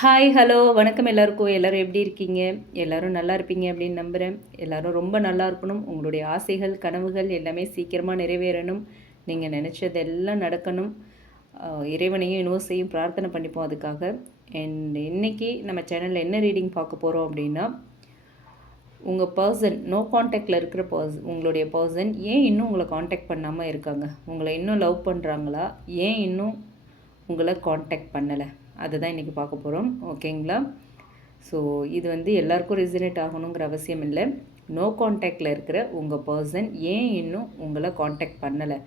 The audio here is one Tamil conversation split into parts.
ஹாய் ஹலோ வணக்கம் எல்லாருக்கும். எல்லோரும் எப்படி இருக்கீங்க? எல்லோரும் நல்லா இருப்பீங்க அப்படின்னு நம்புகிறேன். எல்லோரும் ரொம்ப நல்லா இருக்கணும். உங்களுடைய ஆசைகள் கனவுகள் எல்லாமே சீக்கிரமாக நிறைவேறணும். நீங்கள் நினச்சதெல்லாம் நடக்கணும். இறைவனையும் யூனிவர்ஸையும் பிரார்த்தனை பண்ணிப்போம் அதுக்காக. அண்ட் இன்றைக்கி நம்ம சேனலில் என்ன ரீடிங் பார்க்க போகிறோம் அப்படின்னா, உங்கள் பர்சன் நோ காண்டாக்டில் இருக்கிற உங்களுடைய பர்சன் ஏன் இன்னும் உங்களை காண்டாக்ட் பண்ணாமல் இருக்காங்க? உங்களை இன்னும் லவ் பண்ணுறாங்களா? ஏன் இன்னும் உங்களை காண்டாக்ட் பண்ணலை? அதுதான் இன்றைக்கி பார்க்க போகிறோம். ஓகேங்களா? ஸோ இது வந்து எல்லாருக்கும் ரெசினேட் ஆகணுங்கிற அவசியம் இல்லை. நோ காண்டாக்டில் இருக்கிற உங்கள் பர்சன் ஏன் இன்னும் உங்களை காண்டாக்ட் பண்ணலை?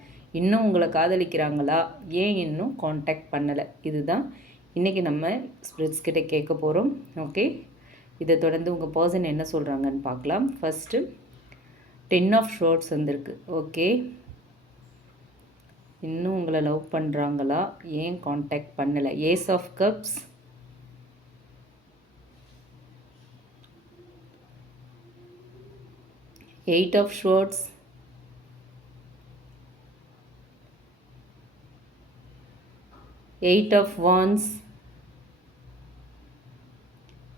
இன்னும் உங்களை காதலிக்கிறாங்களா? ஏன் இன்னும் காண்டாக்ட் பண்ணலை? இதுதான் இன்றைக்கி நம்ம ஸ்பிரிட்ஸ் கிட்ட கேட்க போகிறோம். ஓகே, இதை தொடர்ந்து உங்கள் பர்சன் என்ன சொல்கிறாங்கன்னு பார்க்கலாம். ஃபஸ்ட்டு 10 ஆஃப் ஷோர்ட்ஸ் வந்திருக்கு. ஓகே, இன்னும் உங்களை லவ் பண்ணுறாங்களா? ஏன் காண்டாக்ட் பண்ணலை? Ace of cups, eight of swords, eight of wands,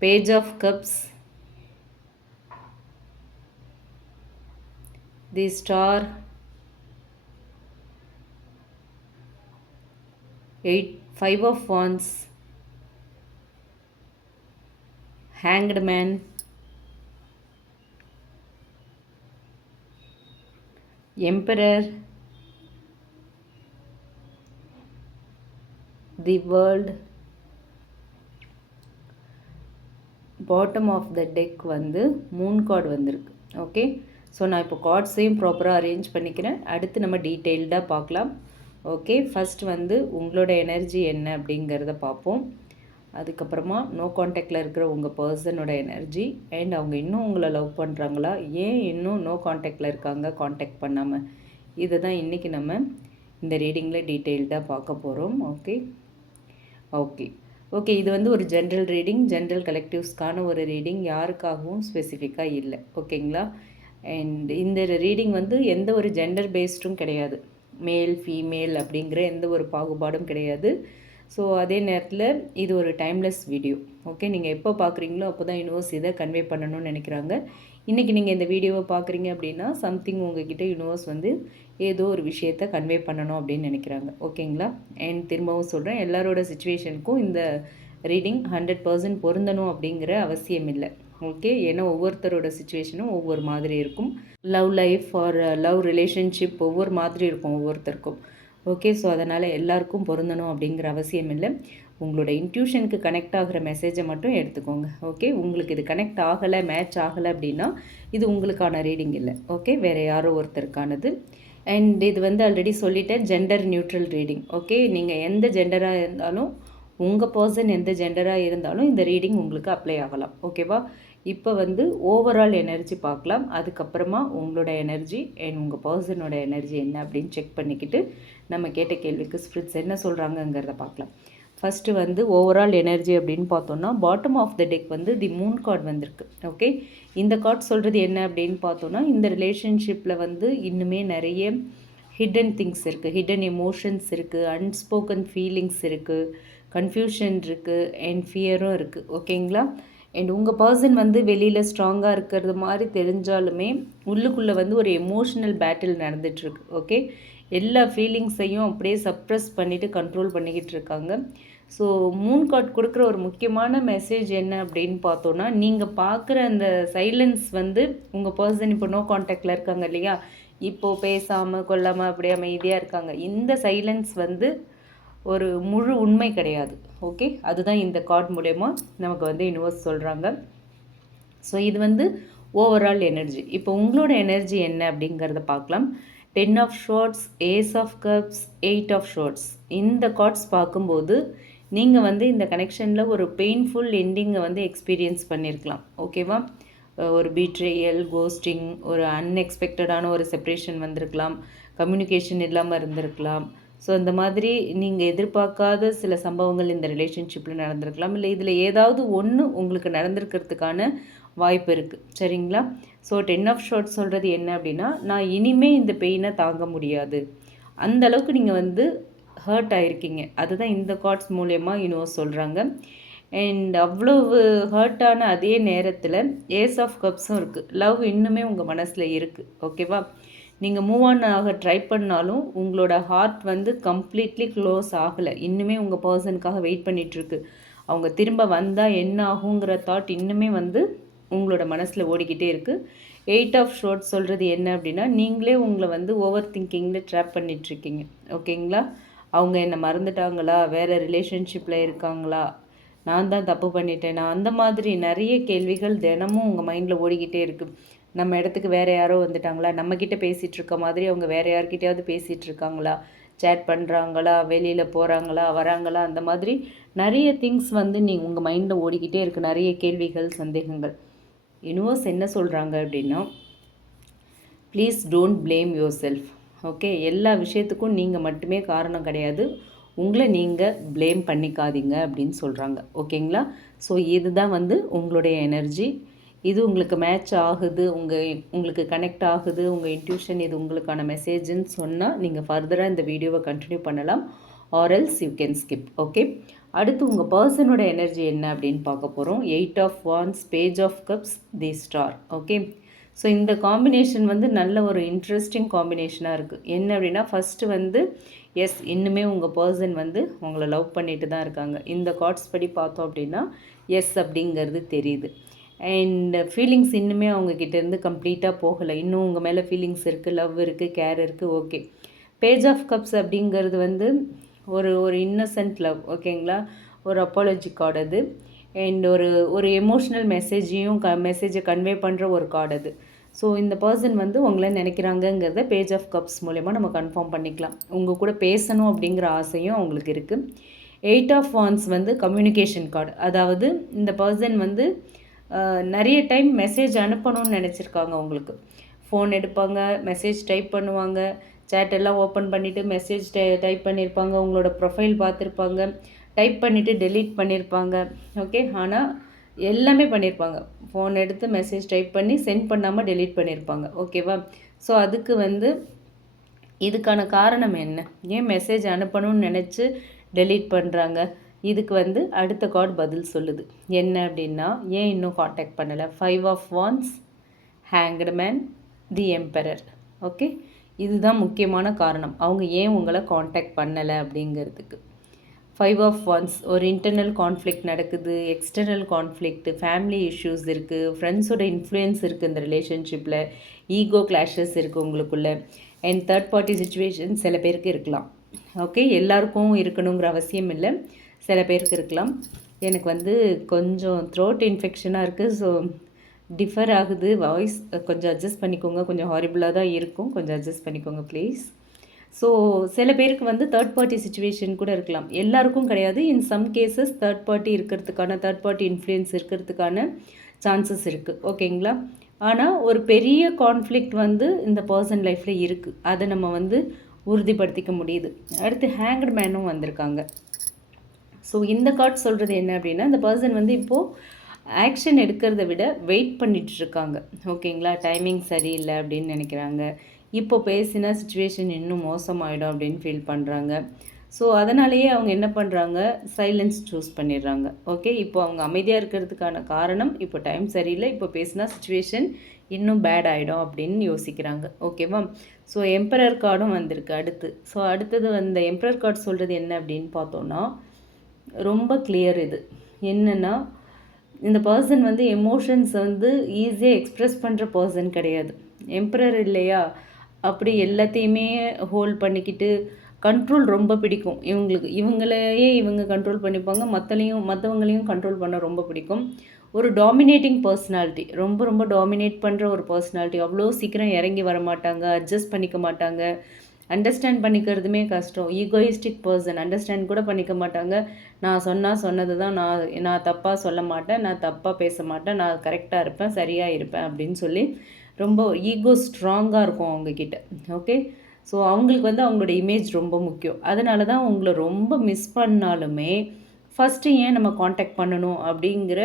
page of cups, the star, 5 of wands, hanged man, emperor, the world, bottom of the deck வந்து மூன் கார்டு வந்திருக்கு. ஓகே, ஸோ நான் இப்போ கார்ட்ஸையும் ப்ராப்பராக அரேஞ்ச் பண்ணிக்கிறேன். அடுத்து நம்ம டீட்டெயில்டாக பார்க்கலாம். ஓகே, ஃபஸ்ட் வந்து உங்களோட எனர்ஜி என்ன அப்படிங்கிறத பார்ப்போம். அதுக்கப்புறமா நோ காண்டாக்டில் இருக்கிற உங்கள் பர்சனோட எனர்ஜி அண்ட் அவங்க இன்னும் உங்களை லவ் பண்ணுறாங்களா? ஏன் இன்னும் நோ காண்டாக்டில் இருக்காங்க காண்டாக்ட் பண்ணாமல்? இதை தான் இன்றைக்கி நம்ம இந்த ரீடிங்கில் டீட்டெயில்டாக பார்க்க போகிறோம். ஓகே ஓகே ஓகே இது வந்து ஒரு ஜென்ரல் ரீடிங், ஜென்ரல் கலெக்டிவ்ஸ்க்கான ஒரு ரீடிங், யாருக்காகவும் ஸ்பெசிஃபிக்காக இல்லை. ஓகேங்களா? அண்ட் இந்த ரீடிங் வந்து எந்த ஒரு ஜெண்டர் பேஸ்டும் கிடையாது. மேல் ஃபீமேல் அப்படிங்கிற எந்த ஒரு பாகுபாடும் கிடையாது. ஸோ அதே நேரத்தில் இது ஒரு டைம்லெஸ் வீடியோ. ஓகே, நீங்கள் எப்போ பார்க்குறீங்களோ அப்போ தான் யூனிவர்ஸ் இதை கன்வே பண்ணணும்னு நினைக்கிறாங்க. இன்றைக்கி நீங்கள் இந்த வீடியோவை பார்க்குறீங்க அப்படின்னா சம்திங் உங்ககிட்ட யூனிவர்ஸ் வந்து ஏதோ ஒரு விஷயத்தை கன்வே பண்ணணும் அப்படின்னு நினைக்கிறாங்க. ஓகேங்களா? அண்ட் திரும்பவும் சொல்கிறேன், எல்லாரோட சுச்சுவேஷனுக்கும் இந்த ரீடிங் 100% பொருந்தணும் அப்படிங்கிற அவசியம் இல்லை. ஓகே, ஏன்னா ஒவ்வொருத்தரோட சுச்சுவேஷனும் ஒவ்வொரு மாதிரி இருக்கும். Love life or love relationship ஒவ்வொரு மாதிரி இருக்கும் ஒவ்வொருத்தருக்கும். ஓகே, ஸோ அதனால் எல்லாருக்கும் பொருந்தணும் அப்படிங்கிற அவசியம் இல்லை. உங்களோட இன்ட்யூஷனுக்கு கனெக்ட் ஆகிற மெசேஜை மட்டும் எடுத்துக்கோங்க. ஓகே, உங்களுக்கு இது கனெக்ட் ஆகலை, மேட்ச் ஆகலை அப்படின்னா இது உங்களுக்கான ரீடிங் இல்லை. ஓகே, வேறு யாரோ ஒருத்தருக்கானது. அண்ட் இது வந்து ஆல்ரெடி சொல்லிட்டேன், ஜெண்டர் நியூட்ரல் ரீடிங். ஓகே, நீங்கள் எந்த ஜெண்டராக இருந்தாலும், உங்கள் பர்சன் எந்த ஜெண்டராக இருந்தாலும் இந்த ரீடிங் உங்களுக்கு அப்ளை ஆகலாம். ஓகேவா? இப்போ வந்து ஓவரால் எனர்ஜி பார்க்கலாம். அதுக்கப்புறமா உங்களோட எனர்ஜி அண்ட் உங்கள் பர்சனோட எனர்ஜி என்ன அப்படின்னு செக் பண்ணிக்கிட்டு நம்ம கேட்ட கேள்விக்கு ஸ்பிரிட்ஸ் என்ன சொல்கிறாங்கங்கிறத பார்க்கலாம். ஃபஸ்ட்டு வந்து ஓவரால் எனர்ஜி அப்படின்னு பார்த்தோன்னா, பாட்டம் ஆஃப் த டெக் வந்து தி மூன் கார்டு வந்திருக்கு. ஓகே, இந்த கார்டு சொல்கிறது என்ன அப்படின்னு பார்த்தோன்னா, இந்த ரிலேஷன்ஷிப்பில் வந்து இன்னுமே நிறைய ஹிடன் திங்ஸ் இருக்குது, ஹிடன் எமோஷன்ஸ் இருக்குது, அன்ஸ்போக்கன் ஃபீலிங்ஸ் இருக்குது, கன்ஃபியூஷன் இருக்குது அண்ட் ஃபியரும் இருக்குது. ஓகேங்களா? அண்ட் உங்கள் பர்சன் வந்து வெளியில் ஸ்ட்ராங்காக இருக்கிறது மாதிரி தெரிஞ்சாலுமே உள்ளுக்குள்ளே வந்து ஒரு எமோஷ்னல் பேட்டில் நடந்துகிட்ருக்கு. ஓகே, எல்லா ஃபீலிங்ஸையும் அப்படியே சப்ரெஸ் பண்ணிவிட்டு கண்ட்ரோல் பண்ணிக்கிட்டு இருக்காங்க. ஸோ மூன் கார்டு கொடுக்குற ஒரு முக்கியமான மெசேஜ் என்ன அப்படின்னு பார்த்தோன்னா, நீங்கள் பார்க்குற அந்த சைலன்ஸ் வந்து உங்கள் பர்சன் இப்போ நோ காண்டாக்டில் இருக்காங்க இல்லையா, இப்போது பேசாமல் கொள்ளாமல் அப்படியே அமைதியாக இருக்காங்க. இந்த சைலன்ஸ் வந்து ஒரு முழு உண்மை கிடையாது. ஓகே, அதுதான் இந்த கார்டு மூலயமா நமக்கு வந்து யூனிவர்ஸ் சொல்கிறாங்க. ஸோ இது வந்து ஓவரால் எனர்ஜி. இப்போ உங்களோட எனர்ஜி என்ன அப்படிங்கிறத பார்க்கலாம். 10 of swords, ace of cups, 8 of swords. இந்த கார்ட்ஸ் பார்க்கும்போது நீங்கள் வந்து இந்த கனெக்ஷனில் ஒரு பெயின்ஃபுல் எண்டிங்கை வந்து எக்ஸ்பீரியன்ஸ் பண்ணியிருக்கலாம். ஓகேவா? ஒரு பீட்ரேயல், கோஸ்டிங், ஒரு அன்எக்ஸ்பெக்டடான ஒரு செப்ரேஷன் வந்திருக்கலாம், கம்யூனிகேஷன் இல்லாமல் இருந்திருக்கலாம். ஸோ இந்த மாதிரி நீங்கள் எதிர்பார்க்காத சில சம்பவங்கள் இந்த ரிலேஷன்ஷிப்பில் நடந்திருக்கலாம். இல்லை இதில் ஏதாவது ஒன்று உங்களுக்கு நடந்திருக்கிறதுக்கான வாய்ப்பு இருக்குது. சரிங்களா? ஸோ 10 ஆஃப் ஷார்ட்ஸ் சொல்கிறது என்ன அப்படின்னா, நான் இனிமேல் இந்த பெயினை தாங்க முடியாது, அந்தளவுக்கு நீங்கள் வந்து ஹர்ட் ஆகிருக்கீங்க. அதுதான் இந்த கார்ட்ஸ் மூலயமா யூனிவர்ஸ் சொல்கிறாங்க. அண்ட் அவ்வளவு ஹர்ட்டான அதே நேரத்தில் ஏஸ் ஆஃப் கப்ஸும் இருக்குது. லவ் இன்னுமே உங்கள் மனசில் இருக்குது. ஓகேவா? நீங்கள் மூவ் ஆன் ஆக ட்ரை பண்ணாலும் உங்களோட ஹார்ட் வந்து கம்ப்ளீட்லி க்ளோஸ் ஆகலை. இன்னுமே உங்கள் பர்சனுக்காக வெயிட் பண்ணிகிட்ருக்கு. அவங்க திரும்ப வந்தால் என்ன ஆகுங்கிற தாட் இன்னுமே வந்து உங்களோட மனசில் ஓடிக்கிட்டே இருக்குது. 8 ஆஃப் ஷோர்ட்ஸ் சொல்கிறது என்ன அப்படின்னா, நீங்களே உங்களை வந்து ஓவர் திங்கிங்கில் ட்ராப் பண்ணிகிட்ருக்கீங்க. ஓகேங்களா? அவங்க என்னை மறந்துட்டாங்களா, வேறு ரிலேஷன்ஷிப்பில் இருக்காங்களா, நான் தான் தப்பு பண்ணிட்டேனா, அந்த மாதிரி நிறைய கேள்விகள் தினமும் உங்கள் மைண்டில் ஓடிக்கிட்டே இருக்குது. நம்ம இடத்துக்கு வேறு யாரோ வந்துட்டாங்களா, நம்மக்கிட்ட பேசிகிட்டு இருக்க மாதிரி அவங்க வேறு யார்கிட்டையாவது பேசிகிட்டு இருக்காங்களா, சேட் பண்ணுறாங்களா, வெளியில் போகிறாங்களா வராங்களா, அந்த மாதிரி நிறைய திங்ஸ் வந்து உங்கள் மைண்டில் ஓடிக்கிட்டே இருக்குது. நிறைய கேள்விகள், சந்தேகங்கள். யூனிவர்ஸ் என்ன சொல்கிறாங்க அப்படின்னா, please don't blame your self. Okay, எல்லா விஷயத்துக்கும் நீங்கள் மட்டுமே காரணம் கிடையாது. உங்களை நீங்கள் ப்ளேம் பண்ணிக்காதீங்க அப்படின்னு சொல்கிறாங்க. ஓகேங்களா? ஸோ இதுதான் வந்து உங்களுடைய எனர்ஜி. இது உங்களுக்கு மேட்ச் ஆகுது, உங்களுக்கு கனெக்ட் ஆகுது, உங்கள் இன்ட்யூஷன் இது உங்களுக்கான மெசேஜுன்னு சொன்னால் நீங்கள் ஃபர்தராக இந்த வீடியோவை கண்டினியூ பண்ணலாம். Or else you can skip. Okay, அடுத்து உங்கள் பர்சனோட எனர்ஜி என்ன அப்படின்னு பார்க்க போகிறோம். 8 of wands, page of cups, the star. Okay, so இந்த காம்பினேஷன் வந்து நல்ல ஒரு இன்ட்ரெஸ்டிங் காம்பினேஷனாக இருக்குது. என்ன அப்படின்னா, ஃபஸ்ட்டு வந்து எஸ், இன்னுமே உங்கள் பர்சன் வந்து உங்களை லவ் பண்ணிட்டு தான் இருக்காங்க. இந்த கார்ட்ஸ் படி பார்த்தோம் அப்படின்னா எஸ் அப்படிங்கிறது தெரியுது. அண்ட் ஃபீலிங்ஸ் இன்னுமே அவங்கக்கிட்டேருந்து கம்ப்ளீட்டாக போகலை. இன்னும் உங்கள் மேலே ஃபீலிங்ஸ் இருக்குது, லவ் இருக்குது, கேர் இருக்குது. ஓகே, பேஜ் ஆஃப் கப்ஸ் அப்படிங்கிறது வந்து ஒரு இன்னசென்ட் லவ். ஓகேங்களா? ஒரு அப்பாலஜி கார்டு அது. அண்ட் ஒரு எமோஷ்னல் மெசேஜை கன்வே பண்ணுற ஒரு கார்டு அது. ஸோ இந்த பர்சன் வந்து உங்களை நினைக்கிறாங்கங்கிறத பேஜ் ஆஃப் கப்ஸ் மூலயமா நம்ம கன்ஃபார்ம் பண்ணிக்கலாம். உங்கள் கூட பேசணும் அப்படிங்கிற ஆசையும் அவங்களுக்கு இருக்குது. 8 ஆஃப் வான்ஸ் வந்து கம்யூனிகேஷன் கார்டு. அதாவது இந்த பர்சன் வந்து நிறைய டைம் மெசேஜ் அனுப்பணும்னு நினச்சிருக்காங்க. உங்களுக்கு ஃபோன் எடுப்பாங்க, மெசேஜ் டைப் பண்ணுவாங்க, சேட் எல்லாம் ஓப்பன் பண்ணிவிட்டு மெசேஜ் டைப் பண்ணியிருப்பாங்க, உங்களோட ப்ரொஃபைல் பார்த்துருப்பாங்க, டைப் பண்ணிவிட்டு டெலீட் பண்ணியிருப்பாங்க. ஓகே, ஆனால் எல்லாமே பண்ணியிருப்பாங்க. ஃபோன் எடுத்து மெசேஜ் டைப் பண்ணி சென்ட் பண்ணாமல் டெலீட் பண்ணியிருப்பாங்க. ஓகேவா? ஸோ அதுக்கு வந்து இதுக்கான காரணம் என்ன? ஏன் மெசேஜ் அனுப்பணும்னு நினச்சி டெலீட் பண்ணுறாங்க? இதுக்கு வந்து அடுத்த கார்டு பதில் சொல்லுது. என்ன அப்படின்னா, ஏன் இன்னும் காண்டாக்ட் பண்ணலை? 5 of wands, hanged man, the emperor. Okay, இதுதான் முக்கியமான காரணம் அவங்க ஏன் உங்களை காண்டாக்ட் பண்ணலை அப்படிங்கிறதுக்கு. 5 ஆஃப் வான்ஸ், ஒரு இன்டர்னல் கான்ஃப்ளிக்ட் நடக்குது, எக்ஸ்டர்னல் கான்ஃப்ளிக்ட், ஃபேமிலி இஷ்யூஸ் இருக்குது, ஃப்ரெண்ட்ஸோட இன்ஃப்ளூயன்ஸ் இருக்குது இந்த ரிலேஷன்ஷிப்பில், ஈகோ கிளாஷஸ் இருக்குது உங்களுக்குள்ளே, அண்ட் தேர்ட் பார்ட்டி சுச்சுவேஷன் சில பேருக்கு இருக்கலாம். ஓகே, எல்லாருக்கும் இருக்கணுங்கிற அவசியம் இல்லை, சில பேருக்கு இருக்கலாம். எனக்கு வந்து கொஞ்சம் த்ரோட் இன்ஃபெக்ஷனாக இருக்குது. ஸோ டிஃபர் ஆகுது வாய்ஸ், கொஞ்சம் அட்ஜஸ்ட் பண்ணிக்கோங்க. கொஞ்சம் ஹாரிபிளாக தான் இருக்கும், கொஞ்சம் அட்ஜஸ்ட் பண்ணிக்கோங்க ப்ளீஸ். ஸோ சில பேருக்கு வந்து தேர்ட் பார்ட்டி சுச்சுவேஷன் கூட இருக்கலாம், எல்லாருக்கும் கிடையாது. In some cases third party இருக்கிறதுக்கான, தேர்ட் பார்ட்டி இன்ஃப்ளூயன்ஸ் இருக்கிறதுக்கான சான்சஸ் இருக்குது. ஓகேங்களா? ஆனால் ஒரு பெரிய கான்ஃப்ளிக்ட் வந்து இந்த பர்சன் லைஃப்பில் இருக்குது, அதை நம்ம வந்து உறுதிப்படுத்திக்க முடியுது. அடுத்து ஹேங்க்டு மேனும் வந்திருக்காங்க. ஸோ இந்த கார்டு சொல்கிறது என்ன அப்படின்னா, இந்த பர்சன் வந்து இப்போது ஆக்ஷன் எடுக்கிறத விட வெயிட் பண்ணிகிட்ருக்காங்க. ஓகேங்களா? டைமிங் சரியில்லை அப்படின்னு நினைக்கிறாங்க. இப்போ பேசினா சுச்சுவேஷன் இன்னும் மோசமாயிடும் அப்படின்னு ஃபீல் பண்ணுறாங்க. ஸோ அதனாலேயே அவங்க என்ன பண்ணுறாங்க, சைலன்ஸ் சூஸ் பண்ணிடுறாங்க. ஓகே, இப்போ அவங்க அமைதியாக இருக்கிறதுக்கான காரணம், இப்போ டைம் சரியில்லை, இப்போ பேசினா சுச்சுவேஷன் இன்னும் பேட் ஆகிடும் அப்படின்னு யோசிக்கிறாங்க. ஓகேவா? ஸோ எம்பரர் கார்டும் வந்திருக்கு அடுத்து. ஸோ அடுத்தது வந்து எம்பரர் கார்டு சொல்கிறது என்ன அப்படின்னு பார்த்தோன்னா, ரொம்ப கிளியர் இது. என்னென்னா, இந்த பர்சன் வந்து எமோஷன்ஸ் வந்து ஈஸியாக எக்ஸ்ப்ரெஸ் பண்ணுற பர்சன் கிடையாது. எம்பரர் இல்லையா, அப்படி எல்லாத்தையுமே ஹோல்ட் பண்ணிக்கிட்டு கண்ட்ரோல் ரொம்ப பிடிக்கும் இவங்களுக்கு. இவங்களையே இவங்க கண்ட்ரோல் பண்ணிப்பாங்க, மற்றவங்களையும் கண்ட்ரோல் பண்ண ரொம்ப பிடிக்கும். ஒரு டாமினேட்டிங் பர்சனாலிட்டி, ரொம்ப ரொம்ப டாமினேட் பண்ணுற ஒரு பர்சனாலிட்டி. அவ்வளோ சீக்கிரம் இறங்கி வர மாட்டாங்க, அட்ஜஸ்ட் பண்ணிக்க மாட்டாங்க, அண்டர்ஸ்டாண்ட் பண்ணிக்கிறதுமே கஷ்டம். ஈகோயிஸ்டிக் பர்சன், அண்டர்ஸ்டாண்ட் கூட பண்ணிக்க மாட்டாங்க. நான் சொன்னது தான், நான் தப்பாக சொல்ல மாட்டேன், நான் தப்பாக பேச மாட்டேன், நான் கரெக்டாக இருப்பேன், சரியாக இருப்பேன் அப்படின்னு சொல்லி ரொம்ப ஈகோ ஸ்ட்ராங்காக இருக்கும் அவங்கக்கிட்ட. ஓகே, ஸோ அவங்களுக்கு வந்து அவங்களோட இமேஜ் ரொம்ப முக்கியம். அதனால தான் உங்களை ரொம்ப மிஸ் பண்ணாலுமே ஃபஸ்ட்டு ஏன் நம்ம காண்டாக்ட் பண்ணணும் அப்படிங்கிற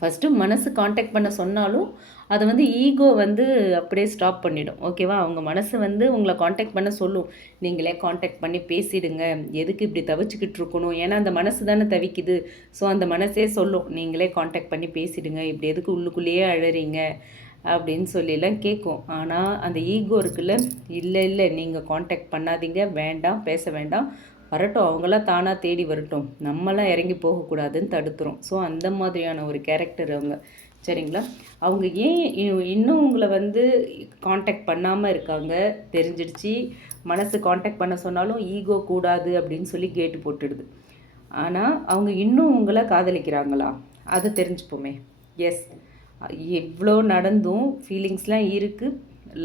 ஃபஸ்ட்டு மனசு காண்டாக்ட் பண்ண சொன்னாலும் அதை வந்து ஈகோ வந்து அப்படியே ஸ்டாப் பண்ணிடும். ஓகேவா? அவங்க மனசு வந்து உங்களை காண்டாக்ட் பண்ண சொல்லும். நீங்களே காண்டாக்ட் பண்ணி பேசிடுங்க. எதுக்கு இப்படி தவிச்சுக்கிட்டு இருக்கணும்? ஏன்னா அந்த மனசு தானே தவிக்குது. ஸோ அந்த மனசே சொல்லும், நீங்களே காண்டாக்ட் பண்ணி பேசிடுங்க. இப்படி எதுக்கு உள்ளுக்குள்ளேயே அழறீங்க அப்படின்னு சொல்லிலாம் கேட்கும். ஆனால் அந்த ஈகோ இருக்குல்ல, இல்லை இல்லை நீங்கள் காண்டாக்ட் பண்ணாதீங்க, வேண்டாம், பேச வேண்டாம், வரட்டும், அவங்களாம் தானாக தேடி வரட்டும், நம்மளாம் இறங்கி போகக்கூடாதுன்னு தடுத்துரும். ஸோ அந்த மாதிரியான ஒரு கேரக்டர் அவங்க. சரிங்களா? அவங்க ஏன் இன்னும் உங்களை வந்து காண்டாக்ட் பண்ணாமல் இருக்காங்க தெரிஞ்சிடுச்சு. மனசு காண்டாக்ட் பண்ண சொன்னாலும் ஈகோ கூடாது அப்படின்னு சொல்லி கேட்டு போட்டுடுது. ஆனால் அவங்க இன்னும் உங்களை காதலிக்கிறாங்களா? அதை தெரிஞ்சுப்போமே. எஸ், எவ்வளோ நடந்தும் ஃபீலிங்ஸ்லாம் இருக்குது.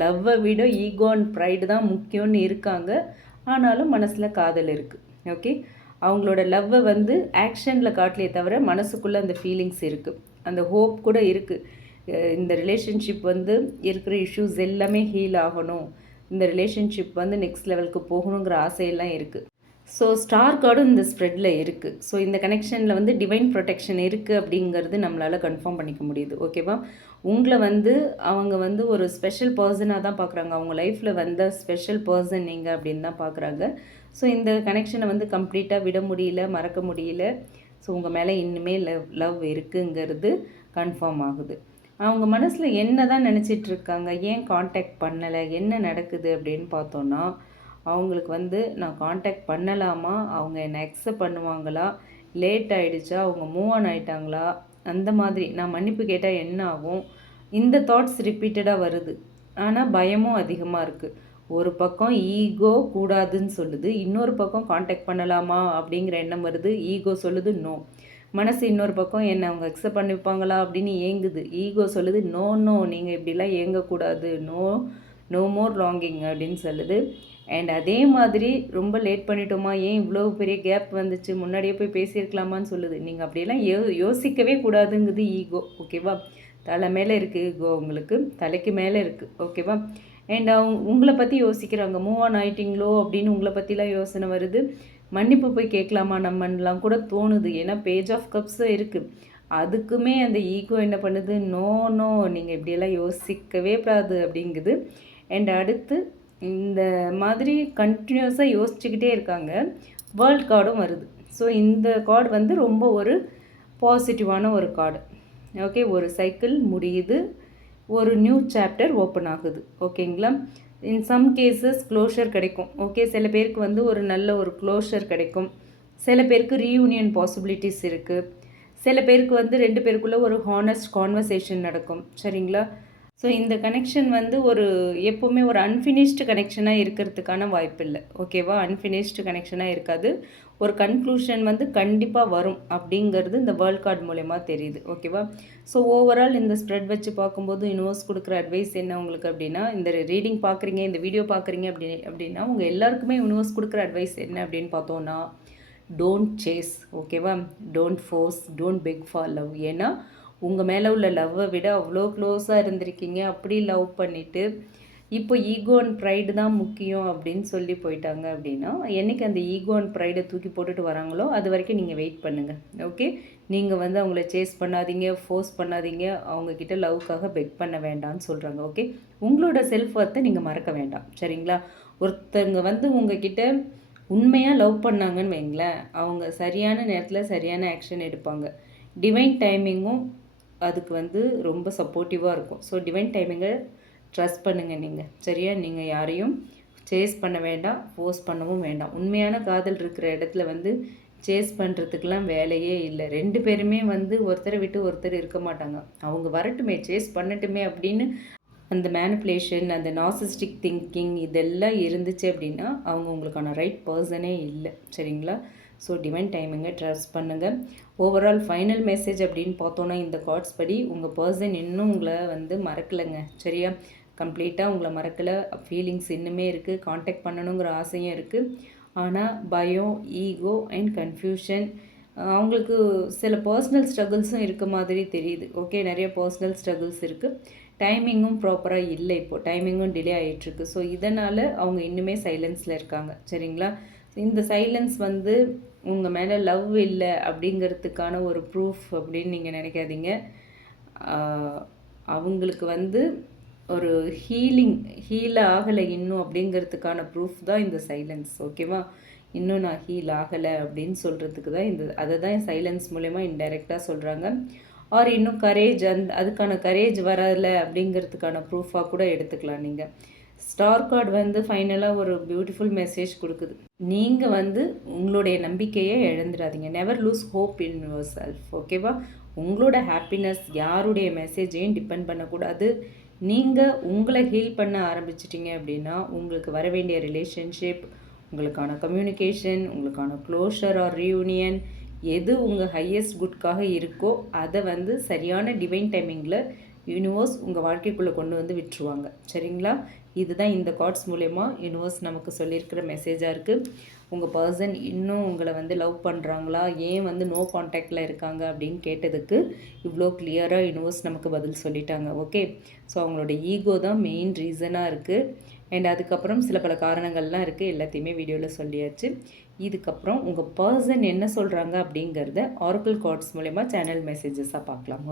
லவ்வை விட ஈகோ அண்ட் ப்ரைடு தான் முக்கியம்னு இருக்காங்க. ஆனாலும் மனசில் காதல் இருக்குது. ஓகே, அவங்களோட லவ்வை வந்து ஆக்ஷனில் காட்டலையே தவிர மனசுக்குள்ளே அந்த ஃபீலிங்ஸ் இருக்குது, அந்த ஹோப் கூட இருக்குது. இந்த ரிலேஷன்ஷிப் வந்து இருக்கிற இஷ்யூஸ் எல்லாமே ஹீல் ஆகணும், இந்த ரிலேஷன்ஷிப் வந்து நெக்ஸ்ட் லெவலுக்கு போகணுங்கிற ஆசையெல்லாம் இருக்குது. ஸோ ஸ்டார் கார்டும் இந்த ஸ்ப்ரெட்டில் இருக்குது. ஸோ இந்த கனெக்ஷனில் வந்து டிவைன் ப்ரொடெக்ஷன் இருக்குது அப்படிங்கிறது நம்மளால் கன்ஃபார்ம் பண்ணிக்க முடியுது. ஓகேவா? உங்களை வந்து அவங்க வந்து ஒரு ஸ்பெஷல் பர்சனாக தான் பார்க்குறாங்க. அவங்க லைஃப்பில் வந்த ஸ்பெஷல் பர்சன் நீங்கள் அப்படின்னு தான் பார்க்குறாங்க. ஸோ இந்த கனெக்ஷனை வந்து கம்ப்ளீட்டாக விட முடியல, மறக்க முடியல. ஸோ உங்கள் மேலே இன்னுமே லவ் இருக்குங்கிறது கன்ஃபார்ம் ஆகுது. அவங்க மனசில் என்ன தான் நினச்சிட்ருக்காங்க, ஏன் காண்டாக்ட் பண்ணலை, என்ன நடக்குது அப்படின்னு பார்த்தோன்னா, அவங்களுக்கு வந்து நான் காண்டாக்ட் பண்ணலாமா, அவங்க என்னை அக்செப்ட் பண்ணுவாங்களா, லேட் ஆகிடுச்சா, அவங்க மூவ் ஆன் ஆகிட்டாங்களா, அந்த மாதிரி நான் மன்னிப்பு கேட்டால் என்ன ஆகும், இந்த தாட்ஸ் ரிப்பீட்டடாக வருது. ஆனால் பயமும் அதிகமாக இருக்குது. ஒரு பக்கம் ஈகோ கூடாதுன்னு சொல்லுது, இன்னொரு பக்கம் காண்டாக்ட் பண்ணலாமா அப்படிங்கிற எண்ணம் வருது. ஈகோ சொல்லுது நோ. மனசு இன்னொரு பக்கம் என்னை அவங்க அக்செப்ட் பண்ணிப்பாங்களா அப்படின்னு ஏங்குது. ஈகோ சொல்லுது நோ நோ, நீங்கள் இப்படிலாம் ஏங்கக்கூடாது, நோ நோ மோர் லாங்கிங் அப்படின்னு சொல்லுது. அண்ட் அதே மாதிரி ரொம்ப லேட் பண்ணிட்டோமா, ஏன் இவ்வளோ பெரிய கேப் வந்துச்சு, முன்னாடியே போய் பேசியிருக்கலாமான்னு சொல்லுது. நீங்கள் அப்படியெல்லாம் யோசிக்கவே கூடாதுங்குது ஈகோ. ஓகேவா? தலை மேலே இருக்குது ஈகோ, உங்களுக்கு தலைக்கு மேலே இருக்குது. ஓகேவா? அண்ட் உங்களை பற்றி யோசிக்கிறாங்க. மூவ் ஆன் ஆகிட்டிங்களோ அப்படின்னு உங்களை பற்றிலாம் யோசனை வருது. மன்னிப்பு போய் கேட்கலாமா நம்மலாம் கூட தோணுது. ஏன்னா பேஜ் ஆஃப் கப்ஸும் இருக்குது. அதுக்குமே அந்த ஈகோ என்ன பண்ணுது, நோ நோ நீங்கள் இப்படியெல்லாம் யோசிக்கவே கூடாது அப்படிங்குது. அண்ட் அடுத்து இந்த மாதிரி கண்டினியூஸாக யோசிச்சுக்கிட்டே இருக்காங்க. வேர்ல்ட் கார்டும் வருது. ஸோ இந்த கார்டு வந்து ரொம்ப ஒரு பாசிட்டிவான ஒரு கார்டு. ஓகே, ஒரு சைக்கிள் முடியுது, ஒரு நியூ சாப்டர் ஓப்பன் ஆகுது. ஓகேங்களா? இன் சம் கேஸஸ் க்ளோஷர் கிடைக்கும். ஓகே, சில பேருக்கு வந்து ஒரு நல்ல ஒரு க்ளோஷர் கிடைக்கும். சில பேருக்கு ரீயூனியன் பாசிபிலிட்டிஸ் இருக்குது. சில பேருக்கு வந்து 2 பேருக்குள்ளே ஒரு ஹானஸ்ட் கான்வர்சேஷன் நடக்கும். சரிங்களா? ஸோ இந்த கனெக்ஷன் வந்து ஒரு எப்போவுமே ஒரு அன்ஃபினிஷ்டு கனெக்ஷனாக இருக்கிறதுக்கான வாய்ப்பு இல்லை. ஓகேவா? அன்ஃபினிஷ்டு கனெக்ஷனாக இருக்காது. ஒரு கன்க்ளூஷன் வந்து கண்டிப்பாக வரும் அப்படிங்கிறது இந்த வேர்ல்ட் கார்டு மூலயமா தெரியுது. ஓகேவா? ஸோ ஓவரால் இந்த ஸ்ப்ரெட் வச்சு பார்க்கும்போது யூனிவர்ஸ் கொடுக்குற அட்வைஸ் என்ன உங்களுக்கு அப்படின்னா, இந்த ரீடிங் பார்க்குறீங்க, இந்த வீடியோ பார்க்குறீங்க அப்படின்னா உங்கள் எல்லாருக்குமே யூனிவர்ஸ் கொடுக்குற அட்வைஸ் என்ன அப்படின்னு பார்த்தோன்னா, டோன்ட் சேஸ். ஓகேவா? Don't force, don't peg for love. ஏன்னா உங்கள் மேலே உள்ள லவ்வை விட அவ்வளோ க்ளோஸாக இருந்திருக்கீங்க. அப்படி லவ் பண்ணிவிட்டு இப்போ ஈகோ அண்ட் ப்ரைடு தான் முக்கியம் அப்படின்னு சொல்லி போயிட்டாங்க அப்படின்னா, என்றைக்கு அந்த ஈகோ அண்ட் ப்ரைடை தூக்கி போட்டுட்டு வராங்களோ அது வரைக்கும் நீங்கள் வெயிட் பண்ணுங்கள். ஓகே, நீங்கள் வந்து அவங்கள சேஸ் பண்ணாதீங்க, ஃபோர்ஸ் பண்ணாதீங்க, அவங்கக்கிட்ட லவ்க்காக பெக் பண்ண வேண்டாம்னு சொல்கிறாங்க. ஓகே, உங்களோட செல்ஃப் ஒர்த்தை நீங்கள் மறக்க வேண்டாம். சரிங்களா? ஒருத்தங்க வந்து உங்ககிட்ட உண்மையாக லவ் பண்ணாங்கன்னு வைங்களேன், அவங்க சரியான நேரத்தில் சரியான ஆக்ஷன் எடுப்பாங்க. டிவைன் டைமிங்கும் அதுக்கு வந்து ரொம்ப சப்போர்ட்டிவாக இருக்கும். ஸோ டிவைன் டைமிங்கை ட்ரஸ்ட் பண்ணுங்கள் நீங்கள். சரியா? நீங்கள் யாரையும் சேஸ் பண்ண வேண்டாம், ஃபோர்ஸ் பண்ணவும் வேண்டாம். உண்மையான காதல் இருக்கிற இடத்துல வந்து சேஸ் பண்ணுறதுக்கெலாம் வேலையே இல்லை. 2 பேருமே வந்து ஒருத்தரை விட்டு ஒருத்தர் இருக்க மாட்டாங்க. அவங்க வரட்டுமே, சேஸ் பண்ணட்டுமே அப்படின்னு அந்த மேனிப்புலேஷன், அந்த நார்சிஸ்டிக் திங்கிங் இதெல்லாம் இருந்துச்சு அப்படின்னா அவங்க உங்களுக்கான ரைட் பர்சனே இல்லை. சரிங்களா? ஸோ டிவைன் டைமிங்கை ட்ரஸ்ட் பண்ணுங்கள். ஓவரால் ஃபைனல் மெசேஜ் அப்படின்னு பார்த்தோன்னா, இந்த கார்ட்ஸ் படி உங்கள் பர்சன் இன்னும் உங்களை வந்து மறக்கலைங்க. சரியா? கம்ப்ளீட்டாக உங்களை மறக்கலை. ஃபீலிங்ஸ் இன்னுமே இருக்குது, காண்டாக்ட் பண்ணணுங்கிற ஆசையும் இருக்குது. ஆனால் பயம், ஈகோ அண்ட் கன்ஃபியூஷன், அவங்களுக்கு சில பர்சனல் ஸ்ட்ரகிள்ஸும் இருக்க மாதிரி தெரியுது. ஓகே, நிறைய பர்சனல் ஸ்ட்ரகிள்ஸ் இருக்குது. டைமிங்கும் ப்ராப்பராக இல்லை, இப்போது டைமிங்கும் டிலே ஆகிட்டுருக்கு. ஸோ இதனால் அவங்க இன்னுமே சைலன்ஸில் இருக்காங்க. சரிங்களா? இந்த சைலன்ஸ் வந்து உங்கள் மேலே லவ் இல்லை அப்படிங்கிறதுக்கான ஒரு ப்ரூஃப் அப்படின்னு நீங்கள் நினைக்காதீங்க. அவங்களுக்கு வந்து ஒரு ஹீல் ஆகலை இன்னும் அப்படிங்கிறதுக்கான ப்ரூஃப் தான் இந்த சைலன்ஸ். ஓகேவா? இன்னும் நான் ஹீல் ஆகலை அப்படின்னு சொல்கிறதுக்கு தான் அதை தான் சைலன்ஸ் மூலயமா இன்டைரக்டாக சொல்கிறாங்க. ஆர் இன்னும் கரேஜ் அதுக்கான கரேஜ் வரலை அப்படிங்கிறதுக்கான ப்ரூஃபாக கூட எடுத்துக்கலாம் நீங்கள். ஸ்டார் கார்டு வந்து ஃபைனலாக ஒரு பியூட்டிஃபுல் மெசேஜ் கொடுக்குது. நீங்கள் வந்து உங்களுடைய நம்பிக்கையை இழந்துடாதீங்க. Never lose hope in yourself. ஓகேவா? உங்களோட ஹாப்பினஸ் யாருடைய மெசேஜையும் டிபெண்ட் பண்ணக்கூடாது. நீங்கள் உங்களை ஹீல் பண்ண ஆரம்பிச்சிட்டிங்க அப்படின்னா உங்களுக்கு வர வேண்டிய ரிலேஷன்ஷிப், உங்களுக்கான கம்யூனிகேஷன், உங்களுக்கான க்ளோஷர் ஆர் ரீயூனியன் எது உங்கள் ஹையஸ்ட் குட்காக இருக்கோ அதை வந்து சரியான டிவைன் டைமிங்கில் யூனிவர்ஸ் உங்கள் வாழ்க்கைக்குள்ளே கொண்டு வந்து விட்டுருவாங்க. சரிங்களா? இதுதான் இந்த கார்ட்ஸ் மூலயமா யூனிவர்ஸ் நமக்கு சொல்லியிருக்கிற மெசேஜாக இருக்குது. உங்கள் பர்சன் இன்னும் உங்களை வந்து லவ் பண்ணுறாங்களா, ஏன் வந்து நோ காண்டாக்டில் இருக்காங்க அப்படின்னு கேட்டதுக்கு இவ்வளோ கிளியராக யூனிவர்ஸ் நமக்கு பதில் சொல்லிட்டாங்க. ஓகே, ஸோ அவங்களோட ஈகோ தான் மெயின் ரீசனாக இருக்குது. அண்ட் அதுக்கப்புறம் சில பல காரணங்கள்லாம் இருக்குது, எல்லாத்தையுமே வீடியோவில் சொல்லியாச்சு. இதுக்கப்புறம் உங்கள் பர்சன் என்ன சொல்கிறாங்க அப்படிங்கிறத ஆரக்கிள் கார்ட்ஸ் மூலயமா சேனல் மெசேஜஸாக பார்க்கலாம்.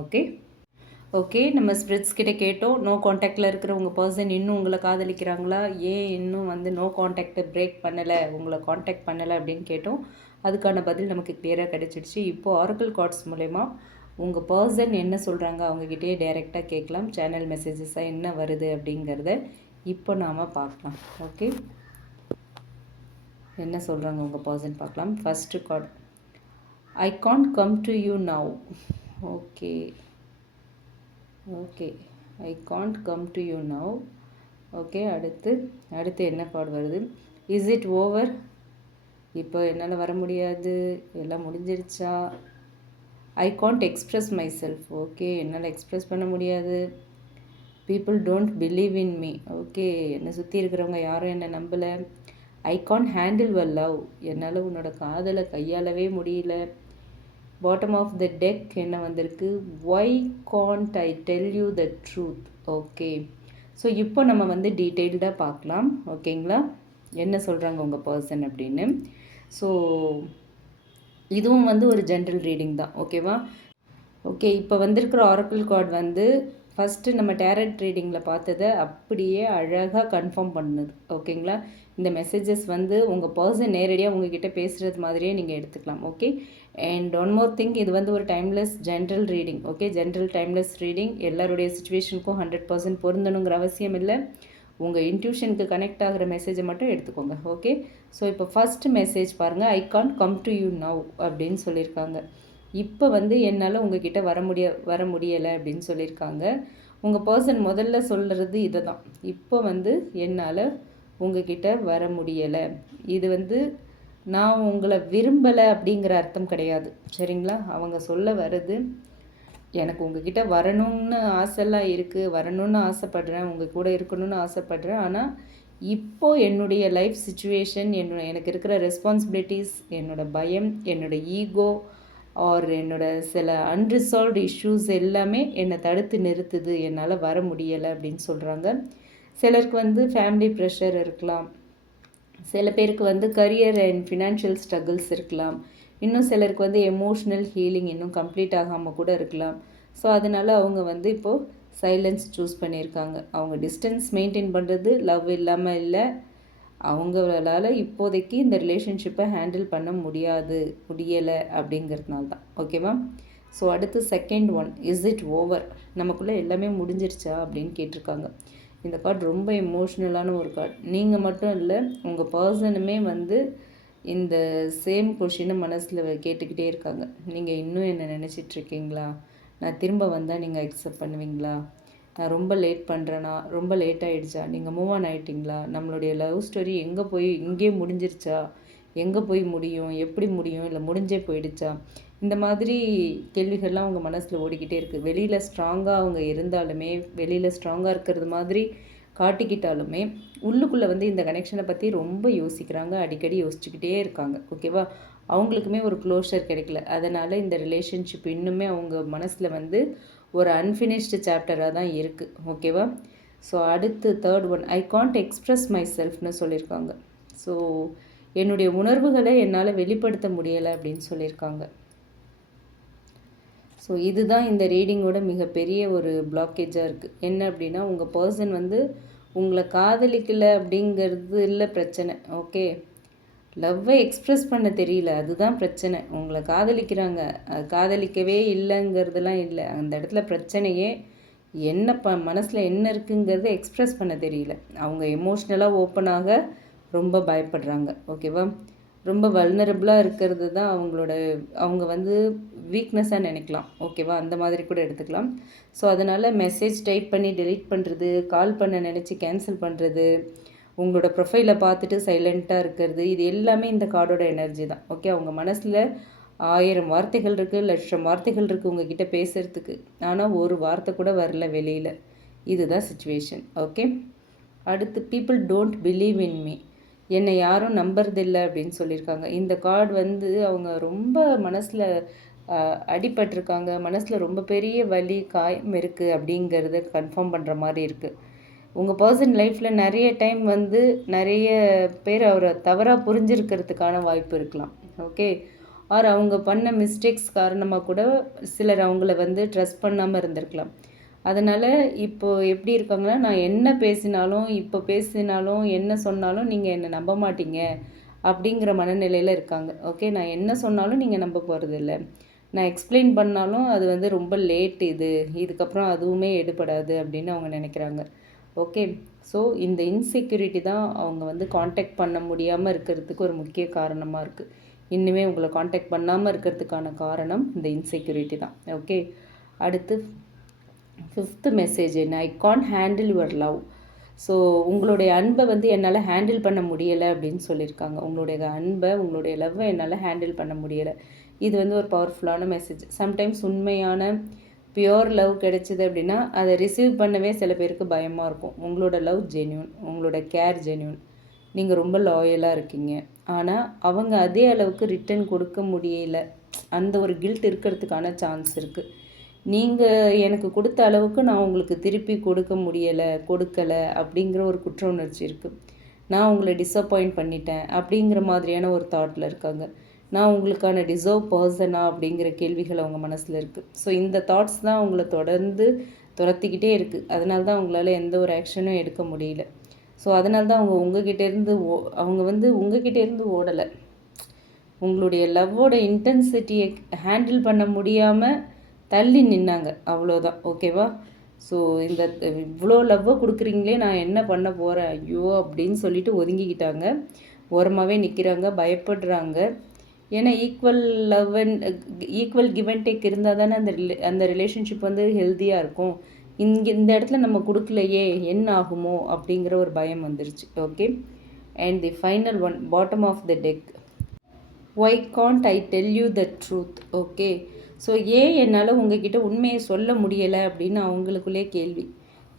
ஓகே, நம்ம ஸ்பிரிட்ஸ் கிட்ட கேட்டோம். நோ காண்டாக்டில் இருக்கிற உங்கள் பர்சன் இன்னும் உங்களை காதலிக்கிறாங்களா, ஏன் இன்னும் வந்து நோ காண்டாக்டை பிரேக் பண்ணலை, உங்களை காண்டாக்ட் பண்ணலை அப்படின்னு கேட்டோம். அதுக்கான பதில் நமக்கு கிளியராக கிடச்சிடுச்சு. இப்போது ஆரக்கிள் கார்ட்ஸ் மூலயமா உங்கள் பர்சன் என்ன சொல்கிறாங்க அவங்கக்கிட்டே டைரெக்டாக கேட்கலாம். சேனல் மெசேஜஸாக என்ன வருது அப்படிங்கிறத இப்போ நாம் பார்க்கலாம். ஓகே, என்ன சொல்கிறாங்க உங்கள் பர்சன் பார்க்கலாம். First card, I can't come to you now. Okay, I can't come to you now. Okay, அடுத்து என்ன கார்டு வருது, இஸ் இட் ஓவர், இப்போ என்னால் வர முடியாது, எல்லாம் முடிஞ்சிருச்சா. I can't express myself. Okay, என்னால் எக்ஸ்ப்ரெஸ் பண்ண முடியாது. People don't believe in me. Okay, என்னை சுற்றி இருக்கிறவங்க யாரும் என்னை நம்பலை. I can't handle your love. என்னால் உன்னோட காதலை கையாளவே முடியல. பாட்டம் ஆஃப் த டெக் என்ன வந்திருக்கு, Y can't I tell you the truth. Okay, so இப்போ நம்ம வந்து டீட்டெயில்டாக பார்க்கலாம். ஓகேங்களா, என்ன சொல்கிறாங்க உங்கள் பர்சன் அப்படின்னு. ஸோ இதுவும் வந்து ஒரு ஜென்ரல் ரீடிங் தான். ஓகேவா? ஓகே, இப்போ வந்திருக்கிற ஆரக்கிள் கார்டு வந்து ஃபஸ்ட்டு நம்ம டேரட் ரீடிங்கில் பார்த்ததை அப்படியே அழகாக கன்ஃபார்ம் பண்ணுது. ஓகேங்களா, இந்த மெசேஜஸ் வந்து உங்கள் பர்சன் நேரடியாக உங்ககிட்ட பேசுகிறது மாதிரியே நீங்கள் எடுத்துக்கலாம். Okay, and one more thing, இது வந்து ஒரு timeless general reading. Okay, general timeless reading எல்லாருடைய சுச்சுவேஷனுக்கும் 100% பொருந்தணுங்கிற அவசியம் இல்லை. உங்கள் இன்ட்யூஷனுக்கு கனெக்ட் ஆகிற மெசேஜை மட்டும் எடுத்துக்கோங்க. ஓகே, ஸோ இப்போ ஃபஸ்ட்டு மெசேஜ் பாருங்கள், I can't come to you now அப்படின்னு சொல்லியிருக்காங்க. இப்போ வந்து என்னால் உங்ககிட்ட வர முடியலை அப்படின்னு சொல்லியிருக்காங்க. உங்கள் பர்சன் முதல்ல சொல்கிறது இதை தான், இப்போ வந்து என்னால் உங்ககிட்ட வர முடியலை. இது வந்து நான் உங்களை விரும்பலை அப்படிங்கிற அர்த்தம் கிடையாது. சரிங்களா, அவங்க சொல்ல வருது, எனக்கு உங்ககிட்ட வரணும்னு ஆசைலாம் இருக்குது, வரணும்னு ஆசைப்படுறேன், உங்கள் கூட இருக்கணும்னு ஆசைப்படுறேன். ஆனால் இப்போது என்னுடைய லைஃப் சுச்சுவேஷன், எனக்கு இருக்கிற ரெஸ்பான்சிபிலிட்டிஸ், என்னோடய பயம், என்னோடய ஈகோ ஆர் என்னோட சில அன்ரிசால்வ்டு இஷ்யூஸ் எல்லாமே என்னை தடுத்து நிறுத்துது, என்னால் வர முடியலை அப்படின்னு சொல்கிறாங்க. சிலருக்கு வந்து ஃபேமிலி ப்ரெஷர் இருக்கலாம், சில பேருக்கு வந்து கரியர் அண்ட் ஃபினான்ஷியல் ஸ்ட்ரகிள்ஸ் இருக்கலாம், இன்னும் சிலருக்கு வந்து எமோஷ்னல் ஹீலிங் இன்னும் கம்ப்ளீட் ஆகாமல் கூட இருக்கலாம். ஸோ அதனால் அவங்க வந்து இப்போது சைலன்ஸ் சூஸ் பண்ணியிருக்காங்க. அவங்க டிஸ்டன்ஸ் மெயின்டைன் பண்ணுறது லவ் இல்லாமல் இல்லை, அவங்களால இப்போதைக்கு இந்த ரிலேஷன்ஷிப்பை ஹேண்டில் பண்ண முடியலை அப்படிங்கிறதுனால தான். ஓகேவா? ஸோ அடுத்து second one, is it over, நமக்குள்ளே எல்லாமே முடிஞ்சிருச்சா அப்படின்னு கேட்டிருக்காங்க. இந்த கார்டு ரொம்ப எமோஷ்னலான ஒரு கார்டு. நீங்கள் மட்டும் இல்லை, உங்கள் பர்சனுமே வந்து இந்த சேம் கொஷினை மனசில் கேட்டுக்கிட்டே இருக்காங்க. நீங்கள் இன்னும் என்ன நினச்சிட்ருக்கீங்களா, நான் திரும்ப வந்தால் நீங்கள் அக்செப்ட் பண்ணுவீங்களா, நான் ரொம்ப லேட் பண்ணுறேன்னா, ரொம்ப லேட் ஆகிடுச்சா, நீங்கள் மூவ் ஆன் ஆகிட்டிங்களா, நம்மளுடைய லவ் ஸ்டோரி இங்கே முடிஞ்சிருச்சா, எங்கே போய் முடியும், எப்படி முடியும், இல்லை முடிஞ்சே போயிடுச்சா, இந்த மாதிரி கேள்விகள்லாம் அவங்க மனசில் ஓடிக்கிட்டே இருக்குது. வெளியில் ஸ்ட்ராங்காக அவங்க இருந்தாலுமே, வெளியில் ஸ்ட்ராங்காக இருக்கிறது மாதிரி காட்டிக்கிட்டாலுமே உள்ளுக்குள்ளே வந்து இந்த கனெக்ஷனை பற்றி ரொம்ப யோசிக்கிறாங்க, அடிக்கடி யோசிச்சுக்கிட்டே இருக்காங்க. ஓகேவா? அவங்களுக்குமே ஒரு க்ளோஷர் கிடைக்கல, அதனால் இந்த ரிலேஷன்ஷிப் இன்னுமே அவங்க மனசில் வந்து ஒரு அன்ஃபினிஷ்டு சாப்டராக தான் இருக்குது. ஓகேவா? ஸோ அடுத்து third one, I can't express மை செல்ஃப்னு சொல்லியிருக்காங்க. ஸோ என்னுடைய உணர்வுகளை என்னால் வெளிப்படுத்த முடியலை அப்படின்னு சொல்லியிருக்காங்க. ஸோ இதுதான் இந்த ரீடிங்கோட மிகப்பெரிய ஒரு பிளாக்கேஜாக இருக்குது. என்ன அப்படின்னா, உங்கள் பர்சன் வந்து உங்களை காதலிக்கலை அப்படிங்கிறது இல்லை பிரச்சனை. ஓகே, லவ்வை எக்ஸ்ப்ரெஸ் பண்ண தெரியல, அதுதான் பிரச்சனை. உங்களை காதலிக்கிறாங்க, அது காதலிக்கவே இல்லைங்கிறதுலாம் இல்லை. அந்த இடத்துல பிரச்சனையே என்ன மனசில் என்ன இருக்குங்கிறத எக்ஸ்ப்ரெஸ் பண்ண தெரியல. அவங்க எமோஷ்னலாக ஓப்பனாக ரொம்ப பயப்படுறாங்க. ஓகேவா, ரொம்ப வல்னரபுளாக இருக்கிறது தான் அவங்க வந்து வீக்னஸாக நினைக்கலாம். ஓகேவா, அந்த மாதிரி கூட எடுத்துக்கலாம். ஸோ அதனால் மெசேஜ் டைப் பண்ணி டெலீட் பண்ணுறது, கால் பண்ண நினச்சி கேன்சல் பண்ணுறது, உங்களோட ப்ரொஃபைலை பார்த்துட்டு சைலண்ட்டாக இருக்கிறது, இது எல்லாமே இந்த கார்டோட எனர்ஜி தான். ஓகே, அவங்க மனசில் 1000 வார்த்தைகள் இருக்குது, 1,00,000 வார்த்தைகள் இருக்குது உங்ககிட்ட பேசுகிறதுக்கு. ஆனால் ஒரு வார்த்தை கூட வரல வெளியில். இதுதான் சுச்சுவேஷன். ஓகே, அடுத்து people don't believe in me, என்னை யாரும் நம்புறதில்லை அப்படின்னு சொல்லியிருக்காங்க. இந்த கார்டு வந்து அவங்க ரொம்ப மனசில் அடிபட்டிருக்காங்க, மனசில் ரொம்ப பெரிய வலி காயம் இருக்குது அப்படிங்கிறத கன்ஃபார்ம் பண்ணுற மாதிரி இருக்குது. உங்கள் பர்சன் லைஃப்பில் நிறைய டைம் வந்து நிறைய பேர் அவரை தவறாக புரிஞ்சிருக்கிறதுக்கான வாய்ப்பு இருக்கலாம். ஓகே, ஆர் அவங்க பண்ண மிஸ்டேக்ஸ் காரணமாக கூட சிலர் அவங்கள வந்து ட்ரஸ்ட் பண்ணாமல் இருந்திருக்கலாம். அதனால் இப்போது எப்படி இருக்காங்கன்னா, நான் என்ன பேசினாலும் என்ன சொன்னாலும் நீங்கள் என்னை நம்ப மாட்டீங்க அப்படிங்கிற மனநிலையில் இருக்காங்க. ஓகே, நான் என்ன சொன்னாலும் நீங்கள் நம்ப போகிறதில்ல, நான் எக்ஸ்பிளைன் பண்ணாலும் அது வந்து ரொம்ப லேட், இதுக்கப்புறம் அதுவுமே எடுபடாது அப்படின்னு அவங்க நினைக்கிறாங்க. ஓகே, ஸோ இந்த இன்செக்யூரிட்டி தான் அவங்க வந்து காண்டாக்ட் பண்ண முடியாமல் இருக்கிறதுக்கு ஒரு முக்கிய காரணமாக இருக்குது. இன்னுமே உங்களை காண்டாக்ட் பண்ணாமல் இருக்கிறதுக்கான காரணம் இந்த இன்செக்யூரிட்டி தான். ஓகே, அடுத்து 5th மெசேஜ் என்ன, ஐ can't handle your love. So உங்களுடைய அன்பை வந்து என்னால் ஹேண்டில் பண்ண முடியலை அப்படின்னு சொல்லியிருக்காங்க. உங்களுடைய அன்பை, உங்களுடைய லவ்வை என்னால் ஹேண்டில் பண்ண முடியலை. இது வந்து ஒரு பவர்ஃபுல்லான மெசேஜ். சம்டைம்ஸ் உண்மையான பியோர் லவ் கிடைச்சிது அப்படின்னா அதை ரிசீவ் பண்ணவே சில பேருக்கு பயமாக இருக்கும். உங்களோட லவ் ஜென்யூன், உங்களோட கேர் ஜென்யூன், நீங்கள் ரொம்ப லாயலாக இருக்கீங்க. ஆனால் அவங்க அதே அளவுக்கு ரிட்டன் கொடுக்க முடியல, அந்த ஒரு கில்ட் இருக்கிறதுக்கான சான்ஸ் இருக்குது. நீங்கள் எனக்கு கொடுத்த அளவுக்கு நான் உங்களுக்கு திருப்பி கொடுக்கலை அப்படிங்கிற ஒரு குற்ற உணர்ச்சி இருக்குது. நான் உங்களை டிஸப்பாயிண்ட் பண்ணிட்டேன் அப்படிங்கிற மாதிரியான ஒரு தாட்டில் இருக்காங்க. நான் உங்களுக்கான டிசர்வ் பர்சனா அப்படிங்கிற கேள்விகள் அவங்க மனசில் இருக்குது. ஸோ இந்த தாட்ஸ் தான் அவங்கள தொடர்ந்து துரத்திக்கிட்டே இருக்குது. அதனால தான் அவங்களால எந்த ஒரு ஆக்ஷனும் எடுக்க முடியல. ஸோ அதனால தான் அவங்க வந்து உங்ககிட்டேருந்து ஓடலை. உங்களுடைய லவ்வோட இன்டென்சிட்டியை ஹேண்டில் பண்ண முடியாமல் தள்ளி நின்னாங்க, அவ்வளோதான். ஓகேவா, ஸோ இவ்வளோ லவ்வை கொடுக்குறீங்களே, நான் என்ன பண்ண போகிறேன் ஐயோ அப்படின்னு சொல்லிட்டு ஒதுங்கிக்கிட்டாங்க. ஓரமாகவே நிற்கிறாங்க, பயப்படுறாங்க. ஏன்னா ஈக்குவல் கிவ் அண்ட் டேக் இருந்தால் தானே அந்த ரிலேஷன்ஷிப் வந்து ஹெல்த்தியாக இருக்கும். இந்த இடத்துல நம்ம கொடுக்கலையே என்ன ஆகுமோ அப்படிங்கிற ஒரு பயம் வந்துருச்சு. Okay, and the final one, bottom of the deck, why can't I tell you the truth. Okay, so ஏன் என்னால் உங்ககிட்ட உண்மையை சொல்ல முடியலை அப்படின்னு அவங்களுக்குள்ளே கேள்வி.